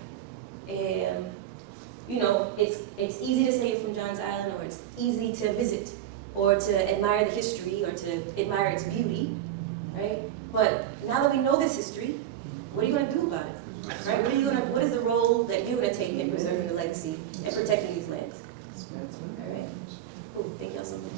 you know, it's easy to say you're from Johns Island, or it's easy to visit, or to admire the history, or to admire its beauty, right? But now that we know this history, what are you going to do about it? Right? What is the role that you're going to take in preserving the legacy and protecting these lands? All right. Cool. Thank y'all so much.